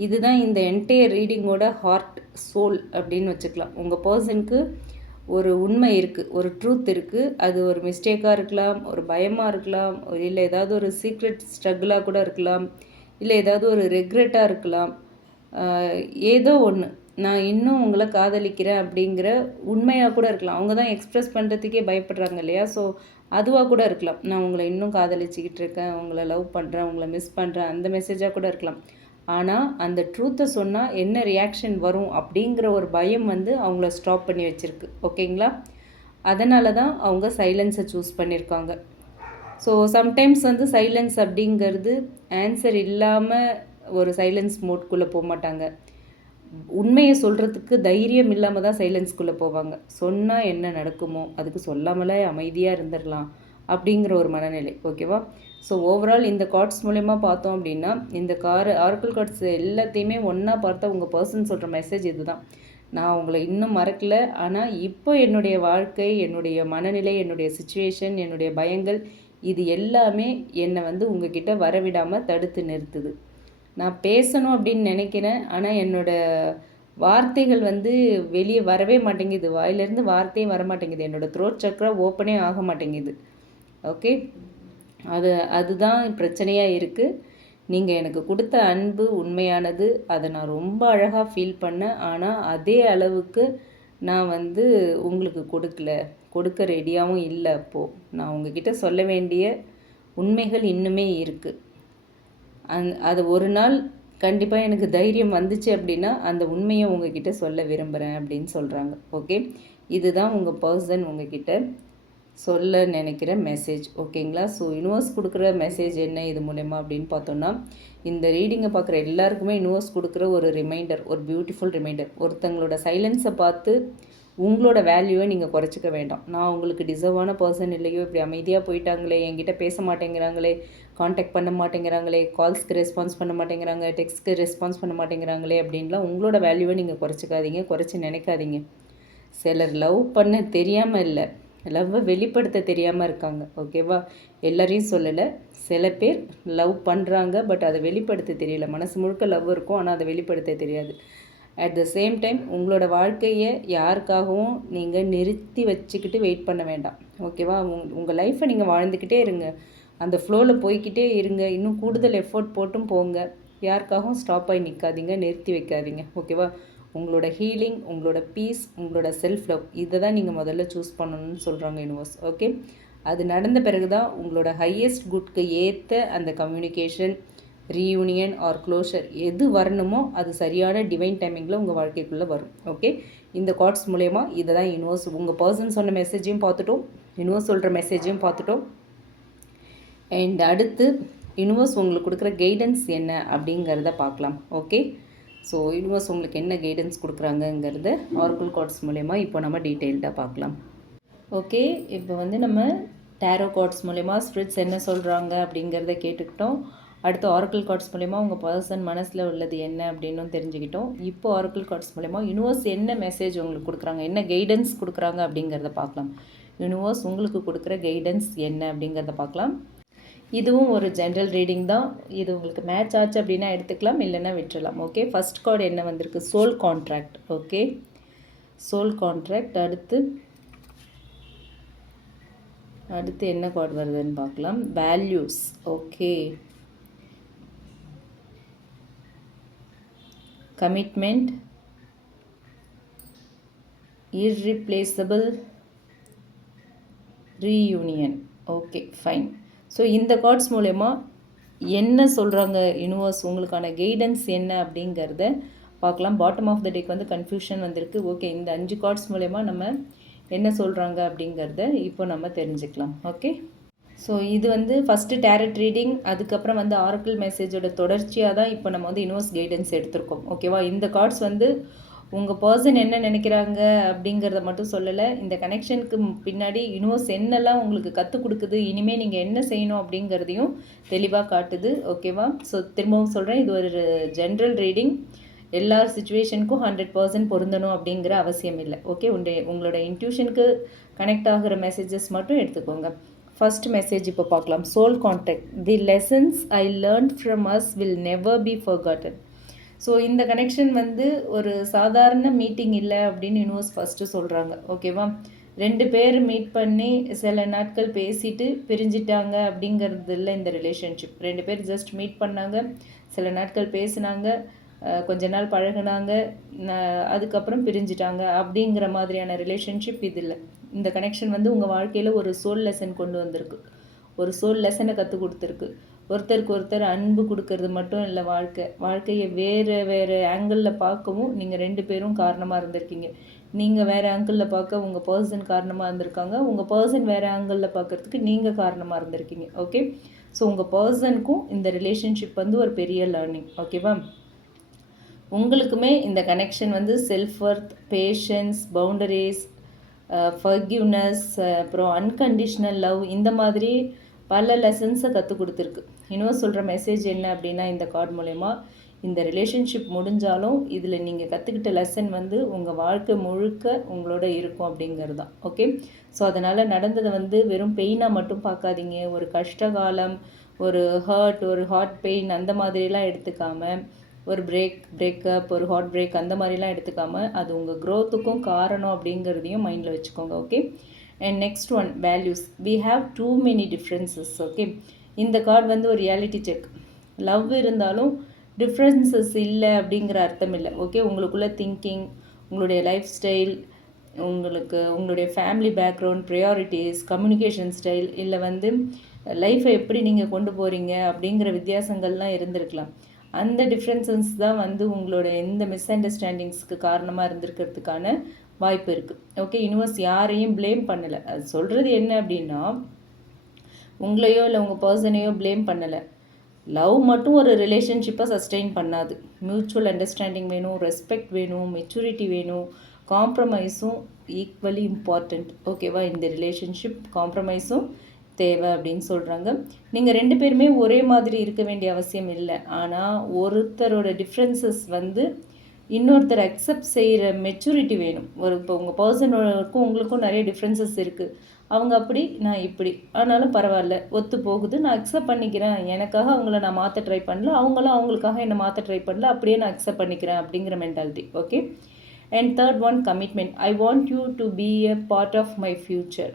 இதுதான் இந்த என்டையர் ரீடிங்கோட ஹார்ட் சோல் அப்படின்னு வச்சுக்கலாம். உங்கள் பர்சனுக்கு ஒரு உண்மை இருக்குது, ஒரு ட்ரூத் இருக்குது. அது ஒரு மிஸ்டேக்காக இருக்கலாம், ஒரு பயமாக இருக்கலாம், இல்லை ஏதாவது ஒரு சீக்ரெட் ஸ்ட்ரகிளாக கூட இருக்கலாம், இல்லை ஏதாவது ஒரு ரெக்ரெட்டாக இருக்கலாம். ஏதோ ஒன்று, நான் இன்னும் உங்களை காதலிக்கிறேன் அப்படிங்கிற உண்மையாக கூட இருக்கலாம். அவங்க தான் எக்ஸ்ப்ரெஸ் பண்ணுறதுக்கே பயப்படுறாங்க இல்லையா? ஸோ அதுவாக கூட இருக்கலாம். நான் உங்களை இன்னும் காதலிச்சிக்கிட்டு இருக்கேன், உங்களை லவ் பண்ணுறேன், உங்களை மிஸ் பண்ணுறேன், அந்த மெசேஜாக கூட இருக்கலாம். ஆனால் அந்த ட்ரூத்தை சொன்னால் என்ன ரியாக்ஷன் வரும் அப்படிங்கிற ஒரு பயம் வந்து அவங்கள ஸ்டாப் பண்ணி வச்சுருக்கு. ஓகேங்களா, அதனால தான் அவங்க சைலன்ஸை சூஸ் பண்ணியிருக்காங்க. ஸோ சம்டைம்ஸ் வந்து சைலன்ஸ் அப்படிங்கிறது ஆன்சர் இல்லாமல் ஒரு சைலன்ஸ் மோட்குள்ளே போக மாட்டாங்க. உண்மையை சொல்கிறதுக்கு தைரியம் இல்லாமல் தான் சைலன்ஸ்குள்ளே போவாங்க. சொன்னால் என்ன நடக்குமோ, அதுக்கு சொல்லாமலே அமைதியாக இருந்துடலாம் அப்படிங்கிற ஒரு மனநிலை. ஓகேவா, ஸோ ஓவரால் இந்த கார்ட்ஸ் மூலயமா பார்த்தோம் அப்படின்னா, இந்த ஆர்க்கிள் கார்ட்ஸ் எல்லாத்தையுமே ஒன்றா பார்த்தா உங்கள் பர்சன் சொல்கிற மெசேஜ் இது தான். நான் உங்களை இன்னும் மறக்கலை, ஆனால் இப்போ என்னுடைய வாழ்க்கை, என்னுடைய மனநிலை, என்னுடைய சுச்சுவேஷன், என்னுடைய பயங்கள், இது எல்லாமே என்னை வந்து உங்ககிட்ட வரவிடாமல் தடுத்து நிறுத்துது. நான் பேசணும் அப்படின்னு நினைக்கிறேன், ஆனால் என்னோடய வார்த்தைகள் வந்து வெளியே வரவே மாட்டேங்குது, வாயிலேருந்து வார்த்தையும் வர மாட்டேங்குது, என்னோடய த்ரோட் சக்ரா ஓப்பனே ஆக மாட்டேங்குது. ஓகே, அதுதான் பிரச்சனையாக இருக்குது. நீங்கள் எனக்கு கொடுத்த அன்பு உண்மையானது, அதை நான் ரொம்ப அழகாக ஃபீல் பண்ணேன். ஆனால் அதே அளவுக்கு நான் வந்து உங்களுக்கு கொடுக்க ரெடியாகவும் இல்லை. அப்போது நான் உங்ககிட்ட சொல்ல வேண்டிய உண்மைகள் இன்னுமே இருக்குது. அது ஒரு நாள் கண்டிப்பாக எனக்கு தைரியம் வந்துச்சு அப்படின்னா அந்த உண்மையை உங்ககிட்ட சொல்ல விரும்புகிறேன் அப்படின்னு சொல்கிறாங்க. ஓகே, இதுதான் உங்கள் பர்சன் உங்ககிட்ட சொல்ல நினைக்கிற மெசேஜ். ஓகேங்களா? ஸோ யூனிவர்ஸ் கொடுக்குற மெசேஜ் என்ன இது மூலயமா அப்படின்னு பார்த்தோன்னா, இந்த ரீடிங்கை பார்க்குற எல்லாருக்குமே யூனிவர்ஸ் கொடுக்குற ஒரு ரிமைண்டர், ஒரு பியூட்டிஃபுல் ரிமைண்டர். ஒருத்தங்களோட சைலன்ஸை பார்த்து உங்களோட வேல்யூவை நீங்கள் குறைச்சிக்க வேண்டாம். நான் உங்களுக்கு டிசர்வான பர்சன் இல்லையோ, இப்படி அமைதியாக போயிட்டாங்களே, என்கிட்ட பேச மாட்டேங்கிறாங்களே, காண்டாக்ட் பண்ண மாட்டேங்கிறாங்களே, கால்ஸ்க்கு ரெஸ்பான்ஸ் பண்ண மாட்டேங்கிறாங்க, டெக்ஸ்ட்க்கு ரெஸ்பான்ஸ் பண்ண மாட்டேங்கிறாங்களே அப்படின்லாம் உங்களோட வேல்யூவை நீங்கள் குறைச்சிக்காதீங்க, குறைச்சி நினைக்காதீங்க. சிலர் லவ் பண்ண தெரியாமல் இல்லை, லவ்வை வெளிப்படுத்த தெரியாமல் இருக்காங்க. ஓகேவா? எல்லாரையும் சொல்லலை. சில பேர் லவ் பண்ணுறாங்க, பட் அதை வெளிப்படுத்த தெரியல. மனசு முழுக்க லவ் இருக்கும், ஆனால் அதை வெளிப்படுத்த தெரியாது. அட் த சேம் டைம் உங்களோட வாழ்க்கையை யாருக்காகவும் நீங்கள் நிறுத்தி வச்சுக்கிட்டு வெயிட் பண்ண வேண்டாம். ஓகேவா? உங்கள் லைஃப்பை நீங்கள் வாழ்ந்துக்கிட்டே இருங்க, அந்த ஃப்ளோவில் போய்கிட்டே இருங்க. இன்னும் கூடுதல் எஃபோர்ட் போட்டும் போங்க. யாருக்காகவும் ஸ்டாப் ஆகி நிற்காதீங்க, நிறுத்தி வைக்காதீங்க. ஓகேவா? உங்களோட ஹீலிங், உங்களோட பீஸ், உங்களோட செல்ஃப் லவ், இதை தான் நீங்கள் முதல்ல சூஸ் பண்ணணும்னு சொல்கிறாங்க யூனிவர்ஸ். ஓகே, அது நடந்த பிறகு தான் உங்களோட ஹையஸ்ட் குட்க்கு ஏற்ற அந்த கம்யூனிகேஷன், ரீயூனியன் ஆர் க்ளோஷர் எது வரணுமோ அது சரியான டிவைன் டைமிங்கில் உங்கள் வாழ்க்கைக்குள்ளே வரும். ஓகே, இந்த கார்ட்ஸ் மூலயமா இதை தான் யூனிவர்ஸ், உங்கள் பர்சன் சொன்ன மெசேஜையும் பார்த்துட்டோம், யூனிவர்ஸ் சொல்கிற மெசேஜையும் பார்த்துட்டோம். அண்ட் அடுத்து யூனிவர்ஸ் உங்களுக்கு கொடுக்குற கைடன்ஸ் என்ன அப்படிங்கிறத பார்க்கலாம். ஓகே, ஸோ யூனிவர்ஸ் உங்களுக்கு என்ன கைடன்ஸ் கொடுக்குறாங்கங்கிறத ஆரக்கிள் கார்ட்ஸ் மூலயமா இப்போ நம்ம டீட்டெயில்டாக பார்க்கலாம். ஓகே, இப்போ வந்து நம்ம டேரோ கார்ட்ஸ் மூலயமா ஸ்பிரிட்ஸ் என்ன சொல்கிறாங்க அப்படிங்கிறத கேட்டுக்கிட்டோம். அடுத்து ஆரக்கிள் கார்ட்ஸ் மூலயமா உங்கள் பர்சன் மனசில் உள்ளது என்ன அப்படின்னும் தெரிஞ்சுக்கிட்டோம். இப்போ ஆரக்கிள் கார்ட்ஸ் மூலயமா யூனிவர்ஸ் என்ன மெசேஜ் உங்களுக்கு கொடுக்குறாங்க, என்ன கைடன்ஸ் கொடுக்குறாங்க அப்படிங்கிறத பார்க்கலாம். யூனிவர்ஸ் உங்களுக்கு கொடுக்குற கைடன்ஸ் என்ன அப்படிங்கிறத பார்க்கலாம். இதுவும் ஒரு ஜென்ரல் ரீடிங் தான். இது உங்களுக்கு மேட்ச் ஆச்சு அப்படின்னா எடுத்துக்கலாம், இல்லைன்னா விட்டுறலாம். ஓகே, ஃபஸ்ட் கார்டு என்ன வந்திருக்கு? Soul contract. Okay, soul contract. அடுத்து என்ன கார்டு வருதுன்னு பார்க்கலாம். Values. Okay, commitment, irreplaceable, reunion. Okay, fine. So இந்த கார்ட்ஸ் மூலயமா என்ன சொல்கிறாங்க யூனிவர்ஸ், உங்களுக்கான கைடன்ஸ் என்ன அப்படிங்கிறத பார்க்கலாம். பாட்டம் ஆஃப் த டேக் வந்து கன்ஃபியூஷன் வந்திருக்கு. ஓகே, இந்த 5 கார்ட்ஸ் மூலயமா நம்ம என்ன சொல்கிறாங்க அப்படிங்கிறத இப்போ நம்ம தெரிஞ்சுக்கலாம். ஓகே, ஸோ இது வந்து ஃபஸ்ட்டு டேரட் ரீடிங், அதுக்கப்புறம் வந்து ஆரக்கிள் மெசேஜோட தொடர்ச்சியாக தான் இப்போ நம்ம வந்து யூனிவர்ஸ் கைடன்ஸ் எடுத்திருக்கோம். ஓகேவா? இந்த கார்ட்ஸ் வந்து உங்கள் பர்சன் என்ன நினைக்கிறாங்க அப்படிங்கிறத மட்டும் சொல்லலை, இந்த கனெக்ஷனுக்கு பின்னாடி யூனிவர்ஸ் என்னெல்லாம் உங்களுக்கு கற்றுக் கொடுக்குது, இனிமேல் நீங்கள் என்ன செய்யணும் அப்படிங்கிறதையும் தெளிவாக காட்டுது. ஓகேவா? ஸோ திரும்பவும் சொல்கிறேன், இது ஒரு ஜென்ரல் ரீடிங். எல்லா சுச்சுவேஷனுக்கும் 100% பொருந்தணும் அப்படிங்கிற அவசியம் இல்லை. ஓகே, உங்களோட இன்ட்யூஷனுக்கு கனெக்ட் ஆகிற மெசேஜஸ் மட்டும் எடுத்துக்கோங்க. ஃபர்ஸ்ட் மெசேஜ் இப்போ பார்க்கலாம். Soul contact. The lessons I learned from us will never be forgotten. So இந்த கனெக்ஷன் வந்து ஒரு சாதாரண மீட்டிங் இல்லை அப்படின்னு யூனிவர்ஸ் ஃபஸ்ட்டு சொல்கிறாங்க. ஓகேவா? 2 பேர் மீட் பண்ணி சில நாட்கள் பேசிட்டு பிரிஞ்சிட்டாங்க அப்படிங்கிறது இல்லை இந்த ரிலேஷன்ஷிப். 2 பேர் ஜஸ்ட் மீட் பண்ணாங்க, சில நாட்கள் பேசினாங்க, கொஞ்ச நாள் பழகினாங்க, அதுக்கப்புறம் பிரிஞ்சிட்டாங்க அப்படிங்கிற மாதிரியான ரிலேஷன்ஷிப் இது இல்லை. இந்த கனெக்ஷன் வந்து உங்கள் வாழ்க்கையில் ஒரு சோல் லெசன் கொண்டு வந்திருக்கு, ஒரு சோல் லெசனை கற்றுக் கொடுத்துருக்கு. ஒருத்தருக்கு ஒருத்தர் அன்பு கொடுக்கறது மட்டும் இல்லை, வாழ்க்கையை வேறு ஆங்கிளில் பார்க்கவும் நீங்கள் 2 பேரும் காரணமாக இருந்திருக்கீங்க. நீங்கள் வேறு ஆங்கிளில் பார்க்க உங்கள் பர்சன் காரணமாக இருந்திருக்காங்க, உங்கள் பர்சன் வேறு ஆங்கிளில் பார்க்குறதுக்கு நீங்கள் காரணமாக இருந்திருக்கீங்க. ஓகே, ஸோ உங்கள் பர்சனுக்கும் இந்த ரிலேஷன்ஷிப் வந்து ஒரு பெரிய லேர்னிங். ஓகேவா? உங்களுக்குமே இந்த கனெக்ஷன் வந்து self worth, patience, boundaries, forgiveness, அப்புறம் அன்கண்டிஷ்னல் லவ், இந்த மாதிரி பல லெசன்ஸை கற்றுக் கொடுத்துருக்கு. இன்னும் சொல்கிற மெசேஜ் என்ன அப்படின்னா, இந்த கார்டு மூலயமா இந்த ரிலேஷன்ஷிப் முடிஞ்சாலும் இதில் நீங்கள் கற்றுக்கிட்ட லெசன் வந்து உங்கள் வாழ்க்கை முழுக்க உங்களோட இருக்கும் அப்படிங்கிறது தான். ஓகே, ஸோ அதனால் நடந்ததை வந்து வெறும் பெயினாக மட்டும் பார்க்காதீங்க. ஒரு கஷ்டகாலம், ஒரு ஹர்ட், ஒரு ஹார்ட் பெயின் அந்த மாதிரிலாம் எடுத்துக்காமல், ஒரு பிரேக்கப், ஒரு ஹார்ட் பிரேக் அந்த மாதிரிலாம் எடுத்துக்காமல் அது உங்கள் க்ரோத்துக்கும் காரணம் அப்படிங்கிறதையும் மைண்டில் வச்சுக்கோங்க. Okay, and next one values. We have too many differences. Okay, இந்த கார்டு வந்து ஒரு ரியாலிட்டி செக். லவ் இருந்தாலும் டிஃப்ரென்சஸ் இல்லை அப்படிங்கிற அர்த்தம் இல்லை. ஓகே, உங்களுக்குள்ள திங்கிங், உங்களுடைய லைஃப் ஸ்டைல், உங்களுக்கு உங்களுடைய family background, priorities, communication style, இல்லை வந்து லைஃப்பை எப்படி நீங்கள் கொண்டு போகிறீங்க அப்படிங்கிற வித்தியாசங்கள்லாம் இருந்திருக்கலாம். அந்த டிஃப்ரென்சஸ் தான் வந்து உங்களோட எந்த மிஸ் அண்டர்ஸ்டாண்டிங்ஸ்க்கு காரணமாக இருந்திருக்கிறதுக்கான வாய்ப்பு இருக்குது. ஓகே, யூனிவர்ஸ் யாரையும் ப்ளேம் பண்ணலை. அது சொல்கிறது என்ன அப்படின்னா, உங்களையோ இல்லை உங்கள் பர்சனையோ ப்ளேம் பண்ணலை. லவ் மட்டும் ஒரு ரிலேஷன்ஷிப்பை சஸ்டெயின் பண்ணாது. மியூச்சுவல் அண்டர்ஸ்டாண்டிங் வேணும், ரெஸ்பெக்ட் வேணும், மெச்சூரிட்டி வேணும், காம்ப்ரமைஸும் ஈக்குவலி இம்பார்ட்டண்ட். ஓகேவா, இந்த ரிலேஷன்ஷிப் காம்ப்ரமைஸும் தேவை அப்படின்னு சொல்கிறாங்க. நீங்கள் 2 பேருமே ஒரே மாதிரி இருக்க வேண்டிய அவசியம் இல்லை. ஆனால் ஒருத்தரோட டிஃப்ரென்சஸ் வந்து இன்னொருத்தர் அக்செப்ட் செய்கிற மெச்சூரிட்டி வேணும். இப்போ உங்கள் பர்சனுக்கும் உங்களுக்கும் நிறைய டிஃப்ரென்சஸ் இருக்குது. அவங்க அப்படி, நான் இப்படி, ஆனாலும் பரவாயில்ல, ஒத்து போகுது, நான் அக்செப்ட் பண்ணிக்கிறேன். எனக்காக அவங்கள நான் மாற்ற ட்ரை பண்ணல, அவங்களும் அவங்களுக்காக என்னை மாற்ற ட்ரை பண்ணல, அப்படியே நான் அக்செப்ட் பண்ணிக்கிறேன் அப்படிங்கிற mentality. Okay. And third one, commitment. I want you to be a part of my future.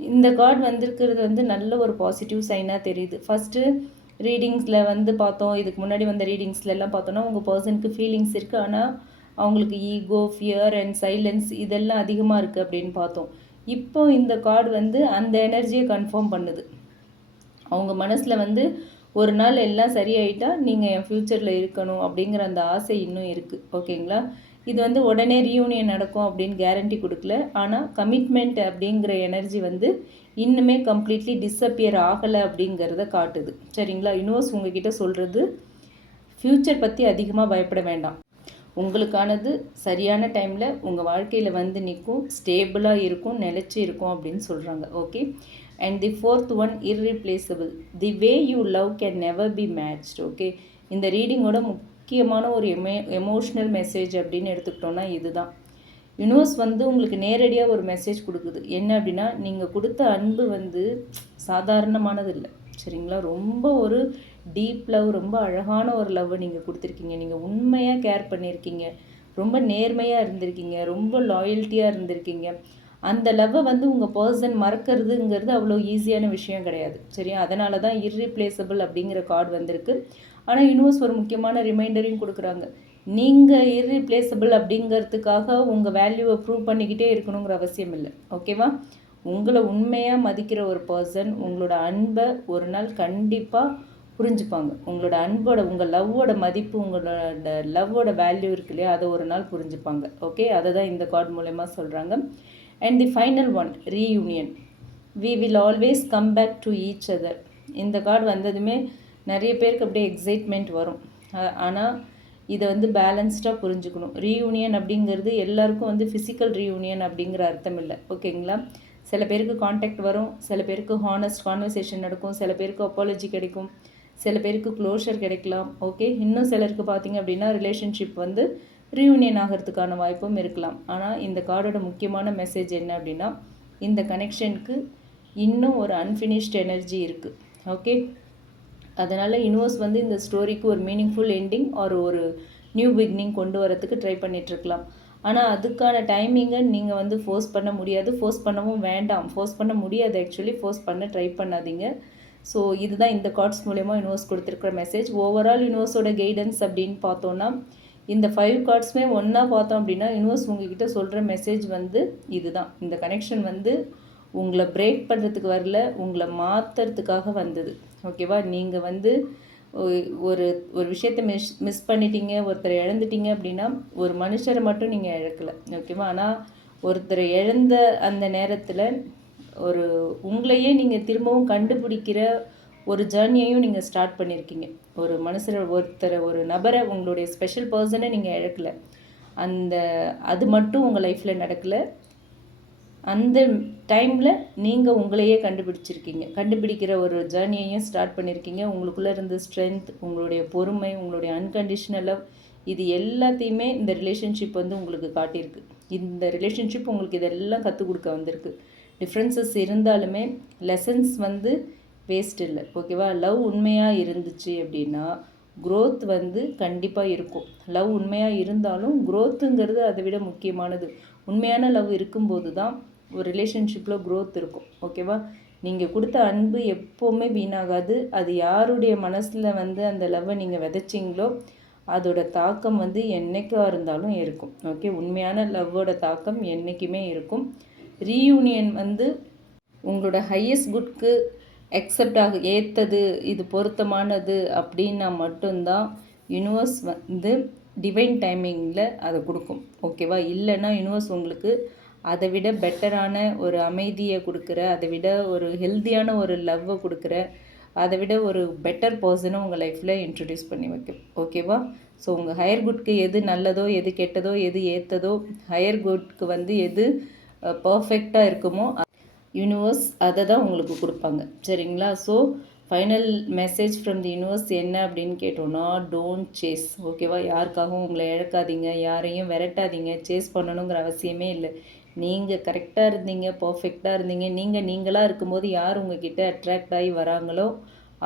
இந்த கார்டு வந்திருக்கிறது வந்து நல்ல ஒரு பாசிட்டிவ் சைனாக தெரியுது. ஃபஸ்ட்டு ரீடிங்ஸில் வந்து பார்த்தோம், இதுக்கு முன்னாடி வந்த ரீடிங்ஸ்லாம் பார்த்தோன்னா உங்கள் பர்சனுக்கு ஃபீலிங்ஸ் இருக்குது, ஆனால் அவங்களுக்கு ஈகோ, ஃபியர் அண்ட் சைலன்ஸ் இதெல்லாம் அதிகமாக இருக்குது அப்படின்னு பார்த்தோம். இப்போ இந்த கார்டு வந்து அந்த எனர்ஜியை கன்ஃபார்ம் பண்ணுது. அவங்க மனசில் வந்து ஒரு நாள் எல்லாம் சரியாயிட்டா நீங்கள் என் ஃப்யூச்சரில் இருக்கணும் அப்படிங்கிற அந்த ஆசை இன்னும் இருக்குது. ஓகேங்களா, இது வந்து உடனே ரீயூனியன் நடக்கும் அப்படின்னு கேரண்டி கொடுக்கல. ஆனால் கமிட்மெண்ட் அப்படிங்கிற எனர்ஜி வந்து இன்னுமே கம்ப்ளீட்லி டிஸப்பியர் ஆகலை அப்படிங்கிறத காட்டுது. சரிங்களா, யூனிவர்ஸ் உங்ககிட்ட சொல்கிறது, ஃப்யூச்சர் பற்றி அதிகமாக பயப்பட வேண்டாம். உங்களுக்கானது சரியான டைமில் உங்கள் வாழ்க்கையில் வந்து நிற்கும், ஸ்டேபிளாக இருக்கும், நிலச்சி இருக்கும் அப்படின்னு சொல்கிறாங்க. Okay. And the fourth one, irreplaceable. The way you love can never be matched. Okay, இந்த ரீடிங்கோட முக்கியமான ஒரு எமோஷ்னல் மெசேஜ் அப்படின்னு எடுத்துக்கிட்டோன்னா இதுதான். யூனிவர்ஸ் வந்து உங்களுக்கு நேரடியாக ஒரு மெசேஜ் கொடுக்குது. என்ன அப்படின்னா, நீங்கள் கொடுத்த அன்பு வந்து சாதாரணமானது இல்லை. சரிங்களா, ரொம்ப ஒரு டீப் லவ், ரொம்ப அழகான ஒரு லவ்வை நீங்கள் கொடுத்துருக்கீங்க. நீங்கள் உண்மையாக கேர் பண்ணியிருக்கீங்க, ரொம்ப நேர்மையாக இருந்திருக்கீங்க, ரொம்ப லாயல்ட்டியாக இருந்திருக்கீங்க. அந்த லவ்வை வந்து உங்கள் பர்சன் மறக்கிறதுங்கிறது அவ்வளோ ஈஸியான விஷயம் கிடையாது. சரியா, அதனால தான் இர்ரீப்ளேசபிள் அப்படிங்கிற கார்டு வந்திருக்கு. ஆனால் யூனிவர்ஸ் ஒரு முக்கியமான ரிமைண்டரையும் கொடுக்குறாங்க. நீங்கள் இர்ரீப்ளேசபிள் அப்படிங்கிறதுக்காக உங்கள் வேல்யூவை ப்ரூவ் பண்ணிக்கிட்டே இருக்கணுங்கிற அவசியம் இல்லை. ஓகேவா, உங்களை உண்மையாக மதிக்கிற ஒரு பர்சன் உங்களோட அன்பை ஒரு நாள் கண்டிப்பாக புரிஞ்சுப்பாங்க. உங்களோட அன்போட, உங்கள் லவ்வோட மதிப்பு, உங்களோட லவ்வோட வேல்யூ இருக்கு இல்லையா, அதை ஒரு நாள் புரிஞ்சுப்பாங்க. ஓகே, அதை தான் இந்த கார்டு மூலமா சொல்கிறாங்க. And the final one, reunion. We will always come back to each other. இந்த கார்டு வந்ததுமே நிறைய பேருக்கு அப்படியே எக்ஸைட்மெண்ட் வரும். ஆனால் இதை வந்து பேலன்ஸ்டாக புரிஞ்சுக்கணும். ரீயூனியன் அப்படிங்கிறது எல்லாருக்கும் வந்து ஃபிசிக்கல் ரீயூனியன் அப்படிங்கிற அர்த்தம் இல்லை. ஓகேங்களா, சில பேருக்கு காண்டாக்ட் வரும், சில பேருக்கு ஹானஸ்ட் கான்வர்சேஷன் நடக்கும், சில பேருக்கு அப்பாலஜி கிடைக்கும், சில பேருக்கு க்ளோஷர் கிடைக்கலாம். ஓகே, இன்னும் சிலருக்கு பார்த்திங்க அப்படின்னா ரிலேஷன்ஷிப் வந்து ரீயூனியன் ஆகிறதுக்கான வாய்ப்பும் இருக்கலாம். ஆனால் இந்த கார்டோட முக்கியமான மெசேஜ் என்ன அப்படின்னா, இந்த கனெக்ஷனுக்கு இன்னும் ஒரு அன்ஃபினிஷ்ட் எனர்ஜி இருக்குது. ஓகே, அதனால் யூனிவர்ஸ் வந்து இந்த ஸ்டோரிக்கு ஒரு மீனிங்ஃபுல் எண்டிங் ஒரு நியூ பிகினிங் கொண்டு வரத்துக்கு ட்ரை பண்ணிகிட்ருக்கலாம். ஆனால் அதுக்கான டைமிங்கை நீங்கள் வந்து ஃபோர்ஸ் பண்ண முடியாது, ஃபோர்ஸ் பண்ணவும் வேண்டாம். ஃபோர்ஸ் பண்ண முடியாது, ஆக்சுவலி ஃபோர்ஸ் பண்ண ட்ரை பண்ணாதீங்க. ஸோ இதுதான் இந்த கார்ட்ஸ் மூலமா யூனிவர்ஸ் கொடுத்துருக்குற மெசேஜ். ஓவரால் யூனிவர்ஸோட கைடன்ஸ் அப்படின்னு பார்த்தோன்னா, இந்த 5 கார்ட்ஸுமே ஒன்றா பார்த்தோம் அப்படின்னா யூனிவர்ஸ் உங்ககிட்ட சொல்கிற மெசேஜ் வந்து இதுதான். இந்த கனெக்ஷன் வந்து உங்களை பிரேக் பண்ணுறதுக்கு வரல, உங்களை மாற்றுறதுக்காக வந்தது. ஓகேவா, நீங்கள் வந்து ஒரு ஒரு விஷயத்தை மிஸ் பண்ணிட்டீங்க, ஒருத்தரை இழந்துட்டீங்க அப்படின்னா ஒரு மனுஷரை மட்டும் நீங்கள் இழக்கலை. ஓகேவா, ஆனால் ஒருத்தரை இழந்த அந்த நேரத்தில் ஒரு உங்களையே நீங்கள் திரும்பவும் கண்டுபிடிக்கிற ஒரு ஜேர்னியையும் நீங்கள் ஸ்டார்ட் பண்ணியிருக்கீங்க. ஒரு ஒருத்தரை, ஒரு நபரை, உங்களுடைய ஸ்பெஷல் பர்சனை நீங்கள் இழக்கலை. அது மட்டும் உங்கள் லைஃப்பில் நடக்கலை. அந்த டைமில் நீங்கள் உங்களையே கண்டுபிடிக்கிற ஒரு ஜேர்னியையும் ஸ்டார்ட் பண்ணியிருக்கீங்க. உங்களுக்குள்ளே இருந்த ஸ்ட்ரென்த், உங்களுடைய பொறுமை, உங்களுடைய அன்கண்டிஷனல் லவ், இது எல்லாத்தையுமே இந்த ரிலேஷன்ஷிப் வந்து உங்களுக்கு காட்டியிருக்கு. இந்த ரிலேஷன்ஷிப் உங்களுக்கு இதெல்லாம் கற்றுக் கொடுக்க வந்திருக்கு. டிஃப்ரென்சஸ் இருந்தாலுமே லெசன்ஸ் வந்து வேஸ்ட் இல்லை. ஓகேவா, லவ் உண்மையாக இருந்துச்சு அப்படின்னா க்ரோத் வந்து கண்டிப்பாக இருக்கும். லவ் உண்மையாக இருந்தாலும் க்ரோத்துங்கிறது அதை விட முக்கியமானது. உண்மையான லவ் இருக்கும்போது தான் ஒரு ரிலேஷன்ஷிப்பில் க்ரோத் இருக்கும். ஓகேவா, நீங்கள் கொடுத்த அன்பு எப்போவுமே வீணாகாது. அது யாருடைய மனசில் வந்து அந்த லவ்வை நீங்கள் விதைச்சிங்களோ அதோட தாக்கம் வந்து என்றைக்காக இருந்தாலும் இருக்கும். ஓகே, உண்மையான லவ்வோட தாக்கம் என்றைக்குமே இருக்கும். ரீயூனியன் வந்து உங்களோட ஹையஸ்ட் குட்க்கு அக்செப்ட் ஏற்றது, இது பொருத்தமானது அப்படின்னா மட்டும்தான் யூனிவர்ஸ் வந்து டிவைன் டைமிங்கில் அதை கொடுக்கும். ஓகேவா? இல்லைன்னா யூனிவர்ஸ் உங்களுக்கு அதை விட பெட்டரான ஒரு அமைதியை கொடுக்குற, அதை விட ஒரு ஹெல்த்தியான ஒரு லவ்வை கொடுக்குற, அதை விட ஒரு பெட்டர் பர்சனை உங்கள் லைஃப்பில் இன்ட்ரடியூஸ் பண்ணி வைக்கும். ஓகேவா? ஸோ உங்கள் ஹையர் குட்க்கு எது நல்லதோ, எது கெட்டதோ, எது ஏற்றதோ, ஹையர் குட்க்கு வந்து எது பர்ஃபெக்டாக இருக்குமோ யூனிவர்ஸ் அதை தான் உங்களுக்கு கொடுப்பாங்க. சரிங்களா? So final message from the universe என்ன அப்படின்னு கேட்டோன்னா, டோன்ட் சேஸ். ஓகேவா? யாருக்காகவும் உங்களை இழக்காதீங்க, யாரையும் விரட்டாதீங்க, சேஸ் பண்ணணுங்கிற அவசியமே இல்லை. நீங்கள் கரெக்டாக இருந்தீங்க, பர்ஃபெக்டாக இருந்தீங்க, நீங்களாக இருக்கும்போது யார் உங்ககிட்ட அட்ராக்ட் ஆகி வராங்களோ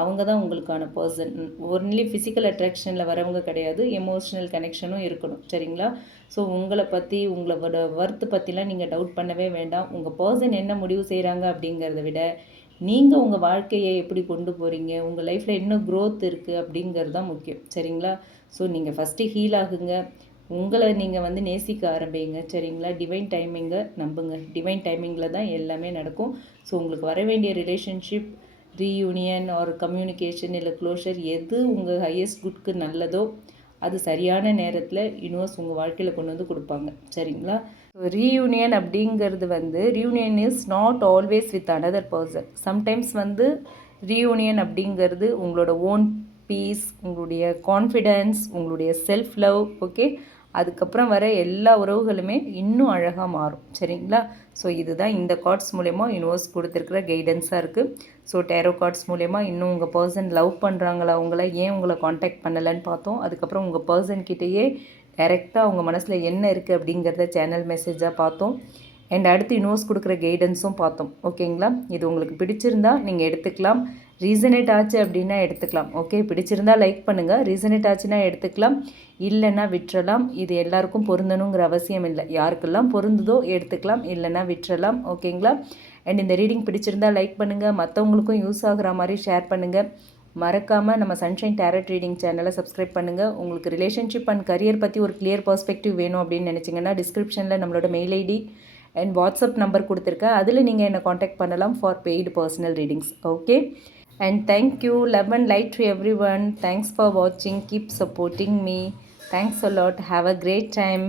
அவங்க தான் உங்களுக்கான பர்சன். ஒன்லி ஃபிசிக்கல் அட்ராக்ஷனில் வரவங்க கிடையாது, எமோஷ்னல் கனெக்ஷனும் இருக்கணும். சரிங்களா? ஸோ உங்களை பற்றி, உங்களோட ஒர்த்து பற்றிலாம் நீங்கள் டவுட் பண்ணவே வேண்டாம். உங்கள் பர்சன் என்ன முடிவு செய்கிறாங்க அப்படிங்கிறத விட நீங்கள் உங்கள் வாழ்க்கையை எப்படி கொண்டு போகிறீங்க, உங்கள் லைஃப்பில் இன்னும் க்ரோத் இருக்குது அப்படிங்கிறது தான் முக்கியம். சரிங்களா? ஸோ நீங்கள் ஃபஸ்ட்டு ஹீல் ஆகுங்க, உங்களை நீங்கள் வந்து நேசிக்க ஆரம்பிங்க. சரிங்களா? டிவைன் டைமிங்கை நம்புங்க. டிவைன் டைமிங்கில் தான் எல்லாமே நடக்கும். ஸோ உங்களுக்கு வர வேண்டிய ரிலேஷன்ஷிப், ரீயூனியன் ஆர் கம்யூனிகேஷன் இல்லை க்ளோஷர், எது உங்கள் ஹையஸ்ட் குட்க்கு நல்லதோ அது சரியான நேரத்தில் யூனிவர்ஸ் உங்கள் வாழ்க்கையில் கொண்டு வந்து கொடுப்பாங்க. சரிங்களா? ரீயூனியன் அப்படிங்கிறது வந்து reunion is not always with another person. Sometimes வந்து ரீயூனியன் அப்படிங்கிறது உங்களோட ஓன் பீஸ், உங்களுடைய கான்ஃபிடென்ஸ், உங்களுடைய செல்ஃப் லவ், ஓகே, அதுக்கப்புறம் வர எல்லா உறவுகளுமே இன்னும் அழகாக மாறும். சரிங்களா? ஸோ இதுதான் இந்த கார்ட்ஸ் மூலயமா யூனிவர்ஸ் கொடுத்துருக்குற கைடன்ஸாக இருக்குது. ஸோ டேரோ கார்ட்ஸ் மூலயமா இன்னும் உங்கள் பர்சன் லவ் பண்ணுறாங்களா, அவங்கள ஏன் உங்களை காண்டாக்ட் பண்ணலைன்னு பார்த்தோம். அதுக்கப்புறம் உங்கள் பர்சன்கிட்டேயே டைரெக்டாக உங்கள் மனசில் என்ன இருக்குது அப்படிங்கிறத சேனல் மெசேஜாக பார்த்தோம். அண்ட் அடுத்து யூனிவர்ஸ் கொடுக்குற கைடன்ஸும் பார்த்தோம். ஓகேங்களா? இது உங்களுக்கு பிடிச்சிருந்தா நீங்கள் எடுத்துக்கலாம். ரீசனேட் ஆச்சு அப்படின்னா எடுத்துக்கலாம். ஓகே, பிடிச்சிருந்தா லைக் பண்ணுங்கள். ரீசனேட் ஆச்சுன்னா எடுத்துக்கலாம், இல்லைன்னா விட்டுறலாம். இது எல்லாருக்கும் பொருந்தணுங்கிற அவசியம் இல்லை. யாருக்கெல்லாம் பொருந்துதோ எடுத்துக்கலாம், இல்லைன்னா விட்டுறலாம். ஓகேங்களா? அண்ட் இந்த ரீடிங் பிடிச்சிருந்தா லைக் பண்ணுங்கள், மற்றவங்களுக்கும் யூஸ் ஆகுற மாதிரி ஷேர் பண்ணுங்கள். மறக்காமல் நம்ம சன்ஷைன் டேரட் ரீடிங் சேனலை சப்ஸ்கிரைப் பண்ணுங்கள். உங்களுக்கு ரிலேஷன்ஷிப் அண்ட் கரியர் பற்றி ஒரு கிளியர் பர்ஸ்பெக்டிவ் வேணும் அப்படின்னு நினச்சிங்கன்னா டிஸ்கிரிப்ஷனில் நம்மளோட mail ID and WhatsApp number கொடுத்துருக்கேன். அதில் நீங்கள் என்னை காண்டாக்ட் பண்ணலாம் for paid personal readings. Okay, and thank you, love and light to everyone. Thanks for watching, keep supporting me. Thanks a lot, have a great time.